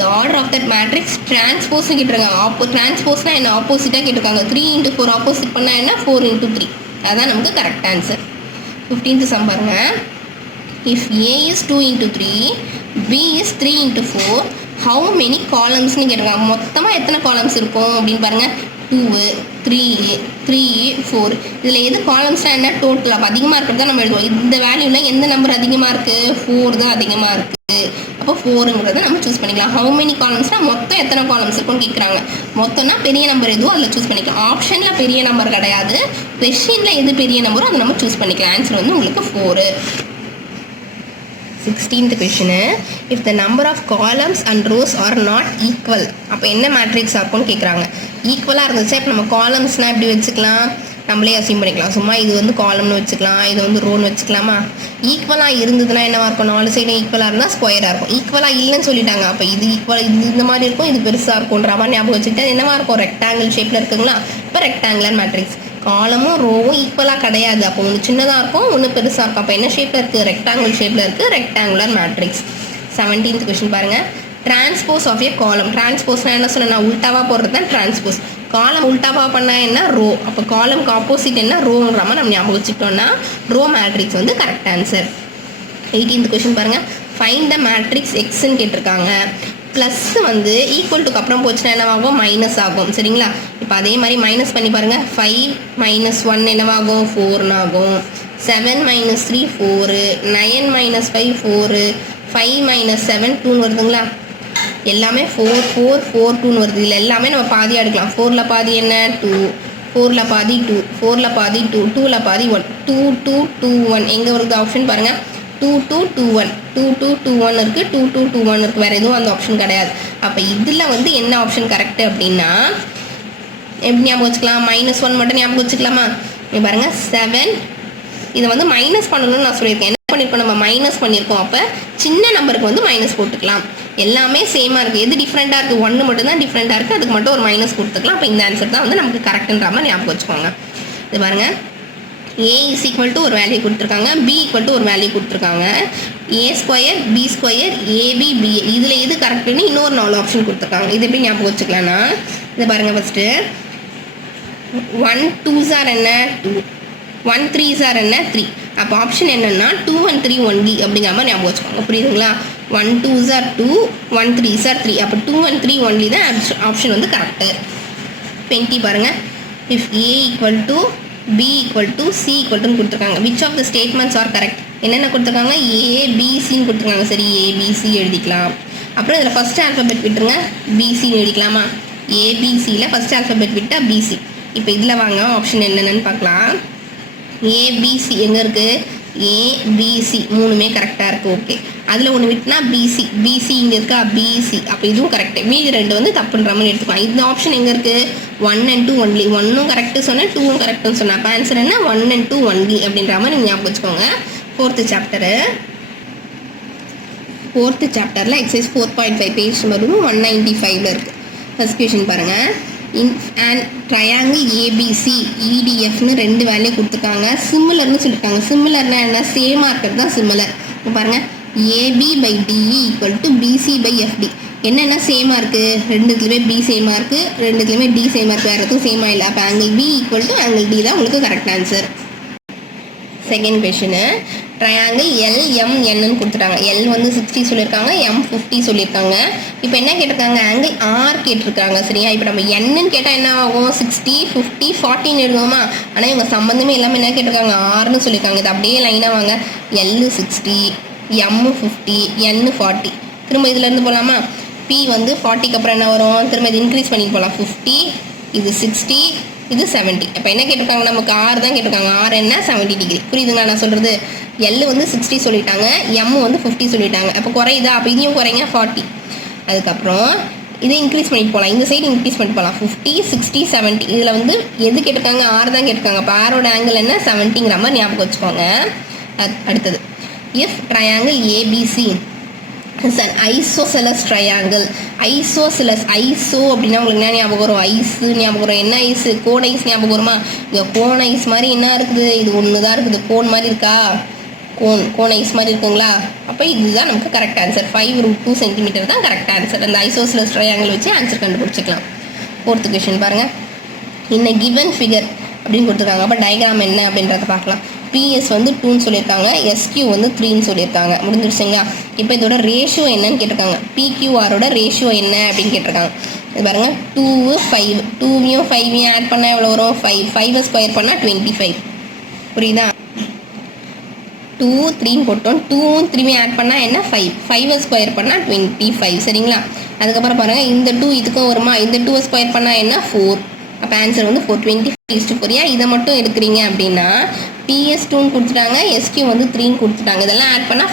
the order of that matrix transpose கேட்டிருக்காங்க. டிரான்ஸ்போஸ்னால் என்ன, ஆப்போசிட்டாக கேட்டிருக்காங்க. 3 × 4 ஆப்போசிட் பண்ணால் என்ன, 4 × 3. அதுதான் நமக்கு கரெக்ட் ஆன்சர். 15th சம் பாருங்க. If a is 2 × 3, b is 3 × 4, how many columnsன்னு கேட்டிருக்காங்க. மொத்தமாக எத்தனை காலம்ஸ் இருக்கும் அப்படின்னு பாருங்கள். 2 3 3 4. இதில் எது காலம்ஸ்னால் என்ன, டோட்டல். அப்போ அதிகமாக இருக்கிறது தான் நம்ம எழுதுவோம். இந்த வேல்யூவில் எந்த நம்பர் அதிகமாக இருக்குது, 4 தான் அதிகமாக இருக்குது. அப்போ 4ங்கிறத நம்ம சூஸ் பண்ணிக்கலாம். ஹவு மெனி காலம்ஸ்னால் மொத்தம் எத்தனை காலம்ஸ் இருக்குன்னு கேட்குறாங்க. மொத்தம்னா பெரிய நம்பர் எதுவும் அதில் சூஸ் பண்ணிக்கலாம். ஆப்ஷனில் பெரிய நம்பர் கிடையாது, கொஸ்டினில் எது பெரிய நம்பரோ அதை நம்ம சூஸ் பண்ணிக்கலாம். ஆன்சர் வந்து உங்களுக்கு 4. 16th question, if the number of columns and rows are not equal, அப்போ என்ன மேட்ரிக்ஸ் இருக்கும்னு கேட்குறாங்க. ஈக்குவலாக இருந்துச்சு, இப்போ நம்ம காலம்ஸ்னால் எப்படி வச்சுக்கலாம், நம்மளே அசியூம் பண்ணிக்கலாம். சும்மா இது வந்து காலம்னு வச்சுக்கலாம், இது வந்து ரோன்னு வச்சுக்கலாமா. ஈக்குவலாக இருந்ததுன்னா என்னவா இருக்கும், 4 சைடும் ஈக்குவலாக இருந்தால் ஸ்கொயராக இருக்கும். ஈக்குவலாக இல்லைன்னு சொல்லிட்டாங்க, அப்போ இது ஈக்குவல், இது இந்த மாதிரி இருக்கும், இது பெருசாக இருக்கும்ன்ற மாதிரி ஞாபகம் வச்சுக்கிட்டு என்னவா இருக்கும், ரெக்டாங்கிள் ஷேப்பில் இருக்குங்களா. இப்போ ரெக்டாங்குலர் மேட்ரிக்ஸ். காலமும் ரோவும் ஈக்குவலாக கிடையாது, அப்போ ஒன்று சின்னதாக இருக்கும், ஒன்று பெருசாக இருக்கும். அப்போ என்ன ஷேப்பில் இருக்குது, ரெக்டாங்கிள் ஷேப்பில் இருக்குது, ரெக்டாங்குலர் மேட்ரிக்ஸ். 17th கொஷின் பாருங்கள். டிரான்ஸ்போஸ் ஆஃப் ஏ காலம். டிரான்ஸ்போஸ்னால் என்ன சொன்னால், உல்டாவாக போடுறது தான் டிரான்ஸ்போஸ். காலம் உல்டாவாக பண்ணால் என்ன, ரோ. அப்போ காலம்க்கு ஆப்போசிட் என்ன, ரோங்கிற மாதிரி நம்ம ஞாபகம் வச்சுக்கிட்டோம்னா ரோ மேட்ரிக்ஸ் வந்து கரெக்ட் ஆன்சர். 18th கொஷின் பாருங்கள். ஃபைண்ட் த மேட்ரிக்ஸ் எக்ஸ்ன்னு கேட்டிருக்காங்க. ப்ளஸ் வந்து ஈக்குவல் டுக்கு அப்புறம் போச்சுன்னா என்னவாகும், மைனஸ் ஆகும். சரிங்களா? இப்போ அதே மாதிரி மைனஸ் பண்ணி பாருங்கள். 5 - 1 என்னவாகும், 4 ஆகும். 7 - 3 4, 9 - 5 4, 5 - 7 2 வருதுங்களா. எல்லாமே 4 4 4 2 வருது. இல்லை எல்லாமே நம்ம பாதியாக எடுக்கலாம். 4ல் பாதி என்ன, 2, 4ல் பாதி 2, 4ல் பாதி 2, 2ல் பாதி 1, 2 2 2 1 எங்கே வருது ஆப்ஷன் பாருங்கள். 2 2 2 1, 2 2 2 1 இருக்குது, 2 2 2 1 இருக்குது. வேறு எதுவும் அந்த ஆப்ஷன் கிடையாது. அப்போ இதில் வந்து என்ன ஆப்ஷன் கரெக்டு அப்படின்னா எப்படி ஞாபகம் வச்சுக்கலாம், -1 மட்டும் ஞாபகம் வச்சுக்கலாமா. இங்கே பாருங்கள் 7. இதை வந்து மைனஸ் பண்ணணும்னு நான் சொல்லியிருக்கேன். என்ன பண்ணியிருக்கோம், நம்ம மைனஸ் பண்ணியிருக்கோம். அப்போ சின்ன நம்பருக்கு வந்து மைனஸ் போட்டுக்கலாம். எல்லாமே சேமாக இருக்குது. எது டிஃப்ரெண்ட்டாக இருக்குது, 1 மட்டும் தான் டிஃப்ரெண்ட்டாக இருக்குது, அதுக்கு மட்டும் ஒரு மைனஸ் கொடுத்துக்கலாம். அப்போ இந்த ஆன்சர் தான் வந்து நமக்கு கரெக்டுன்ற மாதிரி ஞாபகம் வச்சுக்கோங்க. இது பாருங்கள், a is equal to ஒரு வேல்யூ கொடுத்துருக்காங்க, b equal to ஒரு வேல்யூ கொடுத்துருக்காங்க. a² b² ab b, இதில் எது கரெக்டுன்னு இன்னொரு 4 ஆப்ஷன் கொடுத்துருக்காங்க. இது எப்படி ஞாபகம் வச்சுக்கலாம்னா, இதை பாருங்கள். ஃபஸ்ட்டு 1 2s are என்ன, 2, 1 3s are என்ன, 3. அப்போ ஆப்ஷன் என்னென்னா 2 and 3 only அப்படிங்கிற மாதிரி ஞாபகம் வச்சுக்கோங்க. புரியுதுங்களா? 1 2s are 2, 1 3s are 3. அப்போ 2 and 3 only தான் ஆப்ஷன் வந்து கரெக்டு. 20 பாருங்கள். If a equal to b equal to c equal to கொடுத்துருக்காங்க. which of the statements are correct, என்னென்ன கொடுத்துருக்காங்க, ஏபிசின்னு கொடுத்துருக்காங்க. சரி, ஏபிசி எழுதிக்கலாம். அப்புறம் இதில் ஃபஸ்ட் ஆல்ஃபபெட் விட்டுருங்க, பிசின்னு எழுதிக்கலாமா? ஏபிசியில் ஃபஸ்ட் ஆல்ஃபபெட் விட்டால் பிசி. இப்போ இதில் வாங்க ஆப்ஷன் என்னென்னு பார்க்கலாம். ஏபிசி எங்கே இருக்குது? ஏபிசி மூணுமே கரெக்டாக இருக்குது. ஓகே, அதில் ஒன்று விட்டுனா பிசி, பிசி இங்கே இருக்கா? பிசி. அப்போ இதுவும் கரெக்டு. மீதி ரெண்டு வந்து தப்புன்ற மாதிரி எடுத்துக்கலாம். இந்த ஆப்ஷன் எங்கே இருக்குது? 1 and 2 ஒன்லி. 1ம் கரெக்டு சொன்னேன், 2ம் கரெக்டுன்னு சொன்னேன். அப்போ ஆன்சர் என்ன? 1 and 2 ஒன்லி அப்படின்ற மாதிரி நீங்கள் ஞாபகம் வச்சுக்கோங்க. ஃபோர்த்து சாப்டரில் எக்ஸசைஸ் 4.5 பேஜ் நம்பர் 195 இருக்குது. ஃபர்ஸ்ட் கொஷின் பாருங்கள். அண்ட் ட்ரையாங்கிள் ஏபிசி இடிஎஃப்னு ரெண்டு வேலையை கொடுத்துருக்காங்க. சிமிலர்னு சொல்லியிருக்காங்க. சிமிலர்னா என்ன? சேமாக இருக்கிறது தான் சிமிலர். இப்போ பாருங்கள், AB by DE equal to BC by FD. என்னென்னா சேமாக இருக்குது? ரெண்டுத்துலேயுமே பி சேமாக இருக்குது, ரெண்டுத்துலேயுமே டி சேமாக இருக்குது, வேறு எதுவும் சேமாக இல்லை. அப்போ angle B equal to angle D தான் உங்களுக்கு correct answer. Second question, triangle எல்எம்என்னு கொடுத்துட்டாங்க. எல் வந்து 60 சொல்லியிருக்காங்க, எம் 50 சொல்லியிருக்காங்க. இப்போ என்ன கேட்டிருக்காங்க? ஆங்கிள் ஆர் கேட்டிருக்காங்க. சரியா? இப்போ நம்ம என்னன்னு கேட்டால் என்ன ஆகும்? 60, 50, 40ன்னு எழுதுவோமா? ஆனால் இவங்க சம்மந்தமே எல்லாமே என்ன கேட்டிருக்காங்க? ஆர்னு சொல்லியிருக்காங்க. இது அப்படியே லைனாக வாங்க. எல் 60, எம் 50, என் 40. திரும்ப இதுலேருந்து போகலாமா? பி வந்து 40க்கு அப்புறம் என்ன வரும்? திரும்ப இது இன்க்ரீஸ் பண்ணிட்டு போகலாம். 50, இது 60, இது 70. அப்போ என்ன கேட்டிருக்காங்க? நமக்கு ஆர் தான் கேட்டிருக்காங்க. ஆர் என்ன? 70 டிகிரி. புரியுதுங்களா நான் சொல்கிறது? எல் வந்து 60 சொல்லிட்டாங்க, எம் வந்து 50 சொல்லிட்டாங்க. அப்போ குறையுதா? அப்போ இதையும் குறைங்க, 40. அதுக்கப்புறம் இதை இன்க்ரீஸ் பண்ணிட்டு போகலாம். இந்த சைடு இன்க்ரீஸ் பண்ணிட்டு போகலாம். 50, 60, 70. இதில் வந்து எது கேட்டிருக்காங்க? ஆர் தான் கேட்டிருக்காங்க. அப்போ ஆரோட ஆங்கிள் என்ன? 70ங்கிற மாதிரி ஞாபகம் வச்சுக்கோங்க. அடுத்தது, if triangle ABC is an isosceles triangle. Isosceles, iso அப்படின்னா உங்களுக்கு என்ன ஞாபகம் வரும்? ஐஸு ஞாபகம் வரும். என்ன ஐஸு? கோன் ஐஸ் ஞாபகம் வருமா? இங்கே கோன் ஐஸ் மாதிரி என்ன இருக்குது? இது ஒன்று தான் இருக்குது. கோன் மாதிரி இருக்கா? கோன் ஐஸ் மாதிரி இருக்குங்களா? அப்போ இதுதான் நமக்கு கரெக்ட் ஆன்சர். 5√2 சென்டிமீட்டர் தான் கரெக்ட் ஆன்சர். அந்த ஐசோசெலஸ் ட்ரையாங்கிள் வச்சு ஆன்சர் கண்டுபிடிச்சிக்கலாம். ஃபோர்த்து கொஷின் பாருங்கள். இன்ன கிவன் ஃபிகர் அப்படின்னு கொடுத்துருக்காங்க. அப்போ டயக்ராம் என்ன அப்படின்றத பார்க்கலாம். பிஎஸ் வந்து 2ன்னு சொல்லியிருக்காங்க, எஸ்கியூ வந்து 3ன்னு சொல்லியிருக்காங்க. முடிஞ்சிருச்சுங்களா? இப்போ இதோட ரேஷியோ என்னன்னு கேட்டிருக்காங்க. பிக்யூஆரோட ரேஷியோ என்ன அப்படின்னு கேட்டிருக்காங்க. இது பாருங்கள், 2, 5. 2வையும் 5வையும் ஆட் பண்ணால் எவ்வளோ வரும்? 5. 5 ஸ்கொயர் பண்ணால் 25. புரியுதா? 2, 3ன்னு போட்டோம். 2ம் 3வையும் ஆட் பண்ணால் என்ன? 5. 5 ஸ்கொயர் பண்ணால் 25. சரிங்களா? அதுக்கப்புறம் பாருங்கள், இந்த 2 இதுக்கும் வருமா? இந்த 2 ஸ்கொயர் பண்ணால் என்ன? 4. அப்போ ஆன்சர் வந்து 4. இதை மட்டும் எடுக்கிறீங்க அப்படின்னா பிஎஸ் 2ன்னு கொடுத்துட்டாங்க, எஸ்கியூ வந்து 3ன்னு கொடுத்துட்டாங்க. இதெல்லாம் ஆட் பண்ணால்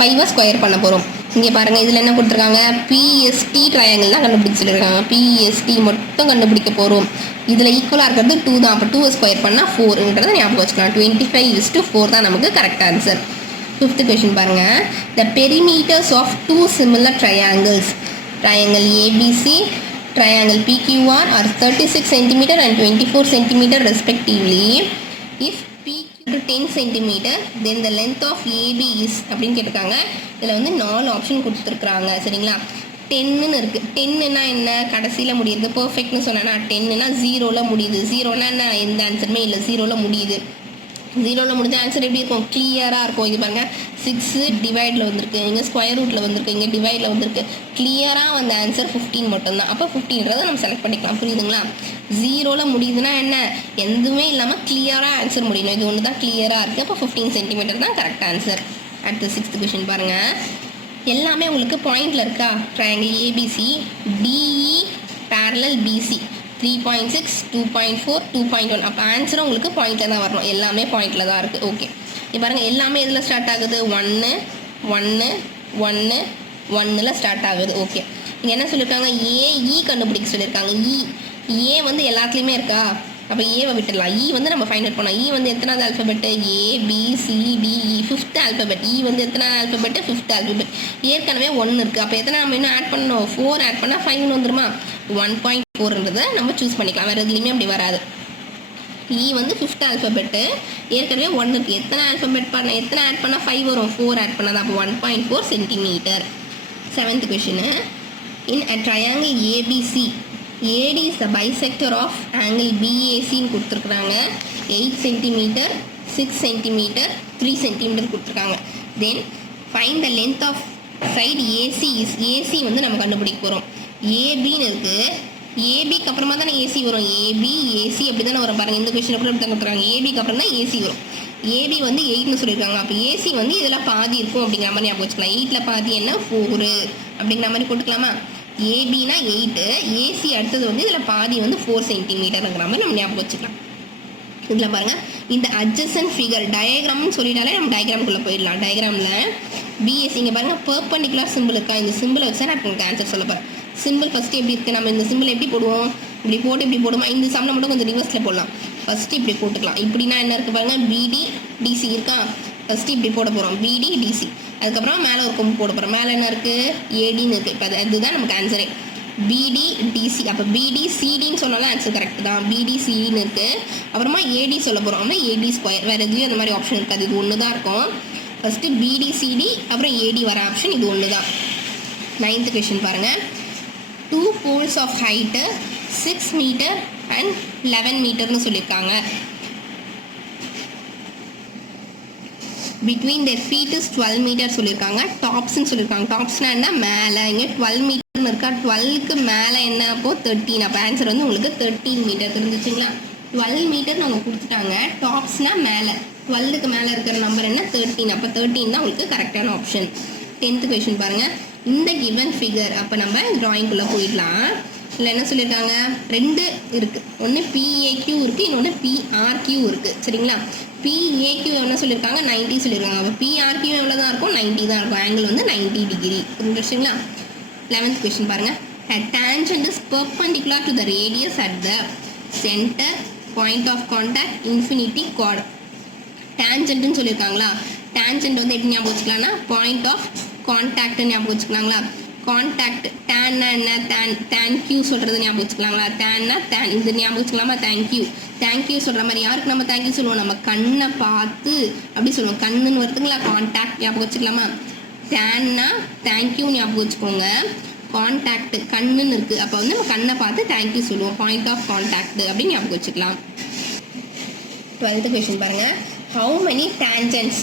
5 ஸ்கொயர் பண்ண போகிறோம். இங்கே பாருங்கள், இதில் என்ன கொடுத்துருக்காங்க? பிஎஸ்டி ட்ரையாங்கிள் தான் கண்டுபிடிச்சி சொல்லியிருக்காங்க. பிஎஸ்டி மட்டும் கண்டுபிடிக்க போகிறோம். இதில் ஈக்குவலாக இருக்கிறது 2 தான். அப்போ 2 ஸ்கொயர் பண்ணால் 4ன்றதை ஞாபகம் வச்சுக்கலாம். 25:4 தான் நமக்கு கரெக்ட் ஆன்சர். ஃபிஃப்த் கொஷின் பாருங்கள். The perimeters of 2 similar triangles, triangle ABC, triangle PQR are 36 cm and 24 cm respectively. If PQ to 10 cm, then the length of AB is அப்படின்னு கேட்டிருக்காங்க. இதில் வந்து 4 ஆப்ஷன் கொடுத்துருக்குறாங்க. சரிங்களா? 10ன்னு இருக்குது. 10ன்னா என்ன? கடைசியில் முடியுது. பர்ஃபெக்ட்னு சொன்னேன்னா 10ன்னா 0ல் முடியுது. 0ன்னா என்ன? எந்த ஆன்சருமே இல்லை, 0ல் முடியுது. 0ல் முடிஞ்ச ஆன்சர் எப்படி இருக்கும்? கிளியராக இருக்கும். இது பாருங்கள், 6 டிவைடில் வந்திருக்கு, இங்கே ஸ்கொயர் ரூட்டில் வந்திருக்கு, இங்கே டிவைடில் வந்திருக்கு. கிளியராக வந்த ஆன்சர் 15 மட்டும்தான். அப்போ 15ன்றதை நம்ம செலக்ட் பண்ணிக்கலாம். புரியுதுங்களா? 0ல் முடியுதுன்னா என்ன? எதுவுமே இல்லாமல் கிளியராக ஆன்சர் முடியணும். இது ஒன்று தான் கிளியராக இருக்குது. அப்போ 15 சென்டிமீட்டர் தான் கரெக்ட் ஆன்சர். அடுத்து 6th கொஷின் பாருங்கள். எல்லாமே உங்களுக்கு பாயிண்டில் இருக்கா? Triangle ABC, DE parallel BC 3.6, 2.4, 2.1. அப்போ ஆன்சரும் உங்களுக்கு பாயிண்டில் தான் வரணும். எல்லாமே பாயிண்டில் தான் இருக்குது. ஓகே, இப்போ பாருங்கள், எல்லாமே எதில் ஸ்டார்ட் ஆகுது? 1, 1, 1, 1ல் ஸ்டார்ட் ஆகுது. ஓகே, இங்கே என்ன சொல்லியிருக்காங்க? ஏஇ கண்டுபிடிக்க சொல்லியிருக்காங்க. ஏ வந்து எல்லாத்துலேயுமே இருக்கா? அப்போ ஏவை விட்டுடலாம். இ வந்து நம்ம ஃபைண்ட் அவுட் பண்ணலாம். இ வந்து எத்தனாவது ஆல்ஃபபெட்டு? ABCDE 5th alphabet. இ வந்து எத்தனாவது ஆல்ஃபபெட்டு? 5th alphabet. ஏற்கனவே 1 இருக்குது. அப்போ எத்தனை நம்ம இன்னும் ஆட் பண்ணணும்? 4 ஆட் பண்ணால் 5 வந்துருமா? 1.4ன்றதை நம்ம சூஸ் பண்ணிக்கலாம். வேறு எதுலேயுமே அப்படி வராது. இ வந்து 5th ஆல்ஃபபெட்டு, ஏற்கனவே 1 இருக்குது. எத்தனை ஆட் பண்ணால் 5 வரும்? 4 ஆட் பண்ணால். அப்போ 1.4 centimetre. 7th question. In a triangle ABC, AD is the bisector of angle BACன்னு கொடுத்துருக்குறாங்க. 8 cm, 6 cm, 3 cm கொடுத்துருக்காங்க. Then find the length of side AC is. AC வந்து நம்ம கண்டுபிடிக்க போகிறோம். ஏபின்னு இருக்குது. ஏபிக்கு அப்புறமா தானே ஏசி வரும். ஏபி ஏசி அப்படி தானே வரும். பாருங்கள், இந்த கொஸ்டின் கூட அப்படி தான் கொடுத்துருக்காங்க. ஏபிக்கு அப்புறம் தான் ஏசி வரும். ஏபி வந்து 8ன்னு சொல்லியிருக்காங்க. அப்போ ஏசி வந்து இதில் பாதி இருக்கும் அப்படிங்கிற மாதிரி ஞாபகம் வச்சுக்கலாம். 8ல் பாதி என்ன 4 அப்படிங்கிற மாதிரி போட்டுக்கலாமா. ஏபினா 8, ஏசி அடுத்தது வந்து இதில் பாதி வந்து 4 சென்டிமீட்டருங்கிற மாதிரி நம்ம ஞாபகம் வச்சுக்கலாம். இதில் பாருங்கள், இந்த அட்ஜசன்ட் ஃபிகர் டயக்ராம்னு சொல்லிட்டாலே நம்ம டயக்ராமுக்குள்ளே போயிடலாம். டயக்ராமில் பிஎஸ்சி இங்கே பாருங்கள் பெர்பெண்டிகுலர் சிம்பிள் இருக்கா, இந்த சிம்பிளை வச்சு நான் உங்களுக்கு ஆன்சர் சொல்ல போகிறேன். சிம்பிள் ஃபஸ்ட்டு எப்படி இருக்குது, நம்ம இந்த சிம்பிள் எப்படி போடுவோம், இப்படி போட்டு இப்படி போடுவோம். இந்த சம்மில் மட்டும் கொஞ்சம் ரிவர்ஸில் போடலாம். ஃபஸ்ட்டு இப்படி போட்டுக்கலாம். இப்படின்னா என்ன இருக்குது பாருங்கள், பிடி டிசி இருக்கா. ஃபஸ்ட்டு இப்படி போட போகிறோம், பிடி டிசி. அதுக்கப்புறம் மேலே ஒரு கொம்பு போட போகிறோம். மேலே என்ன இருக்குது, ஏடின்னு இருக்குது. இப்போ அதுதான் நமக்கு ஆன்சரே, பிடி டிசி. அப்போ பிடி சிடின்னு சொன்னாலும் ஆன்சர் கரெக்ட் தான். பிடி சிடின்னு இருக்குது. அப்புறமா ஏடி சொல்ல போகிறோம். அப்படின்னா ஏடி ஸ்கொயர். வேறு எதுலேயும் அந்த மாதிரி ஆப்ஷன் இருக்காது, இது ஒன்று தான் இருக்கும். ஃபஸ்ட்டு பிடி சிடி அப்புறம் ஏடி வர ஆப்ஷன் இது ஒன்று தான். 9th கொஷின் பாருங்கள். 2 poles of height 6 meter and 11 meterன்னு சொல்லியிருக்காங்க. between their feet is 12 meter சொல்லியிருக்காங்க. டாப்ஸ்ன்னு சொல்லியிருக்காங்க. டாப்ஸ்னா என்ன, மேலே. இங்கே 12 மீட்டர்னு இருக்கா, 12க்கு மேலே என்ன, அப்போ 13. அப்போ ஆன்சர் வந்து உங்களுக்கு 13 மீட்டர் தெரிஞ்சிச்சிங்களா. 12 மீட்டர் நம்ம கொடுத்துட்டாங்க. டாப்ஸ்னால் மேலே, 12க்கு மேலே இருக்கிற நம்பர் என்ன 13. அப்போ 13 தான் உங்களுக்கு கரெக்டான ஆப்ஷன். 10th கொஷின் பாருங்கள். இந்த கிவன் ஃபிகர், அப்போ நம்ம ட்ராயிங்குள்ளே போயிடலாம். இல்லை என்ன சொல்லியிருக்காங்க, 2 இருக்குது. ஒன்று பிஏக்யூ இருக்குது, இன்னொன்று பிஆர்க்யூ இருக்குது. சரிங்களா. பிஏக்யூ என்ன சொல்லியிருக்காங்க, 90 சொல்லியிருக்காங்க. அப்போ பிஆர்க்யூ எவ்வளோ தான் இருக்கும், 90 தான் இருக்கும். ஆங்கிள் வந்து 90 டிகிரி. புரிஞ்சுங்களா. 11th கொஷின் பாருங்கள். A tangent is perpendicular to the radius at the center point of contact infinity chord. டேஞ்சன்ட்னு சொல்லியிருக்காங்களா. டேஞ்சன்ட் வந்து எப்படி ஞாபகம் வச்சுக்கலாம்னா பாயிண்ட் ஆஃப் கான்டாக்ட்னு ஞாபகம் வச்சுக்கலாங்களா. கான்டாக்ட் டேன்னா என்ன, தேங்க்யூ சொல்கிறது ஞாபகம் வச்சுக்கலாங்களா. டேன்னா தேன், இது ஞாபகம் வச்சுக்கலாமா. தேங்க்யூ, தேங்க்யூ சொல்கிற மாதிரி யாருக்கு நம்ம தேங்க்யூ சொல்லுவோம், நம்ம கண்ணை பார்த்து அப்படி சொல்லுவோம். கண்ணுன்னு வருதுங்களா, கான்டாக்ட் ஞாபகம் வச்சுக்கலாமா. டேன்னா தேங்க்யூ ஞாபகம் வச்சுக்கோங்க. கான்டாக்ட் கண்ணுன்னு இருக்குது, அப்போ வந்து நம்ம கண்ணை பார்த்து தேங்க்யூ சொல்லுவோம். பாயிண்ட் ஆஃப் கான்டாக்ட் அப்படின்னு ஞாபகம் வச்சுக்கலாம். 12th கொஷின் பாருங்கள். How many டேஞ்சன்ட்ஸ்.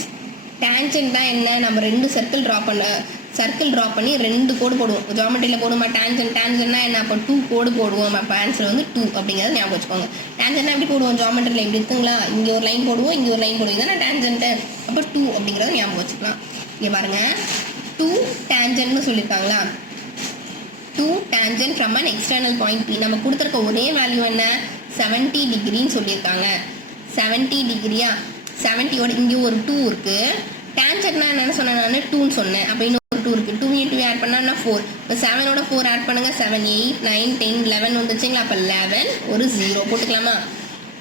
டேஞ்சன்ட் தான் என்ன, நம்ம 2 சர்க்கிள் ட்ரா பண்ணி 2 கோடு போடுவோம். ஜாமெட்ரியில் போடுமா டேஞ்சன்ட்னா என்ன, அப்போ 2 கோடு போடுவோம். அப்போ ஆன்சர் வந்து 2 அப்படிங்கிறத ஞாபகம் வச்சுக்கோங்க. டேஞ்சன்ட்னா எப்படி போடுவோம், ஜாமெட்ரியில் எப்படி இருக்குங்களா, இங்கே ஒரு லைன் போடுவோம், இங்கே ஒரு லைன் போடுவோம். இதானே டேஞ்சன்ட்டு. அப்போ 2 அப்படிங்கிறத ஞாபகம் வச்சுக்கலாம். இங்கே பாருங்கள், 2 டேஞ்சன்ட்னு சொல்லியிருக்காங்களா. 2 tangent from an external point P. நம்ம கொடுத்துருக்க ஒரே வேல்யூ என்ன, 70 டிகிரின்னு சொல்லியிருக்காங்க. 70 டிகிரியா, 70யோட இங்கே ஒரு 2 இருக்குது. டேஞ்சன்ட்னா என்னென்னு சொன்னேன் நான், 2ன்னு சொன்னேன். அப்போ இன்னொரு 2 இருக்குது. 2 into 2 ஆட் பண்ணால் 4. இப்போ 7ஓட 4 ஆட் பண்ணுங்கள், 7, 8, 9, 10, 11 வந்துச்சுங்களா. அப்போ 11 ஒரு 0 போட்டுக்கலாமா.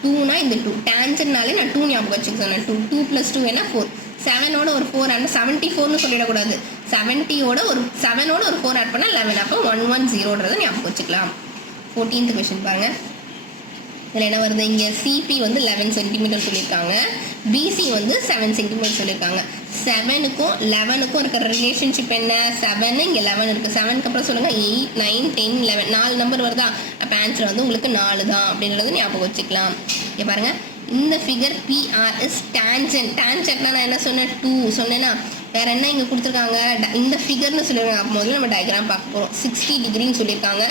2னா இந்த 2 டேஞ்சன்ட்னாலே நான் 2 ஞாபகம் வச்சுக்க சொன்னேன். 2 + 2 என்ன 4. 7ஓட ஒரு 4 ஆட் 74ன்னு சொல்லிடக்கூடாது. 70ஓட ஒரு 7ஓட ஒரு 4 ஆட் பண்ணால் 11. அப்போ 110ன்றதை ஞாபகம் வச்சுக்கலாம். 14th கொஷின் பாருங்கள். இதில் என்ன வருது, இங்கே சிபி வந்து 11 சென்டிமீட்டர் சொல்லியிருக்காங்க. பிசி வந்து 7 சென்டிமீட்டர் சொல்லியிருக்காங்க. 7க்கும் 11க்கும் இருக்கிற ரிலேஷன்ஷிப் என்ன, 7 இங்கே 11 இருக்குது. 7க்கு அப்புறம் சொல்லுங்கள் 8, 9, 10, 11 4 நம்பர் வருதா. அப்போ ஆன்சர் வந்து உங்களுக்கு 4 தான் அப்படின்றத ஞாபகம் வச்சுக்கலாம். இங்கே பாருங்கள், இந்த ஃபிகர் பிஆர் இஸ் டேஞ்சன்ட். டேஞ்சன்ட்னா நான் என்ன சொன்னேன், 2 சொன்னேன்னா. வேறு என்ன இங்கே கொடுத்துருக்காங்க, இந்த ஃபிகர்னு சொல்லியிருக்காங்க. அப்போ முதல்ல நம்ம டயக்ராம் பார்க்க போகிறோம். 60 டிகிரின்னு சொல்லியிருக்காங்க.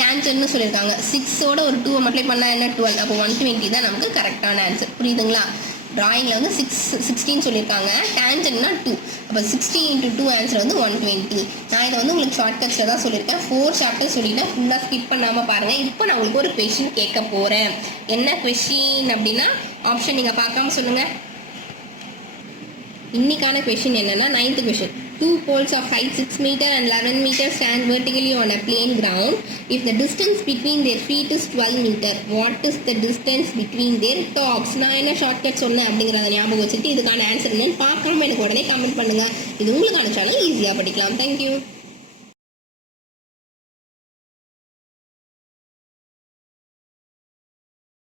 டேஞ்சன்ட்னு சொல்லியிருக்காங்க. 6ஓட ஒரு 2 மல்டிப்ளை பண்ணால் என்ன 12. அப்போ 120 தான் நமக்கு கரெக்டான ஆன்சர். புரியுதுங்களா. ட்ராயிங்கில் வந்து 16 சொல்லியிருக்காங்க. டேஞ்சன்ட்னா 2. அப்போ 60 × 2 ஆன்சர் வந்து 120. நான் இதை வந்து உங்களுக்கு ஷார்ட்கட்ஸில் தான் சொல்லியிருக்கேன். 4 ஷார்ட்கட் சொல்லிட்டேன். ஃபுல்லாக ஸ்கிப் பண்ணாமல் பாருங்கள். இப்போ நான் உங்களுக்கு ஒரு கொஷின் கேட்க போகிறேன். என்ன கொஷின் அப்படின்னா, ஆப்ஷன் நீங்கள் பார்க்காம சொல்லுங்கள். இன்னைக்கான கொஷின் என்னன்னா, 9th question. 2 poles of height 6 meter and 11 meter stand vertically on a plain ground. If the distance between their feet is 12 meter, what is the distance between their tops? நான் என்ன shortcut சொன்னேன் அப்படிங்கிறத ஞாபகம் வச்சுட்டு இதுக்கான answer என்னன்னு பார்க்காம எனக்கு உடனே கமெண்ட் பண்ணுங்கள். இது உங்களுக்கான சேனல் ஈஸியாக படிக்கலாம். தேங்க்யூ.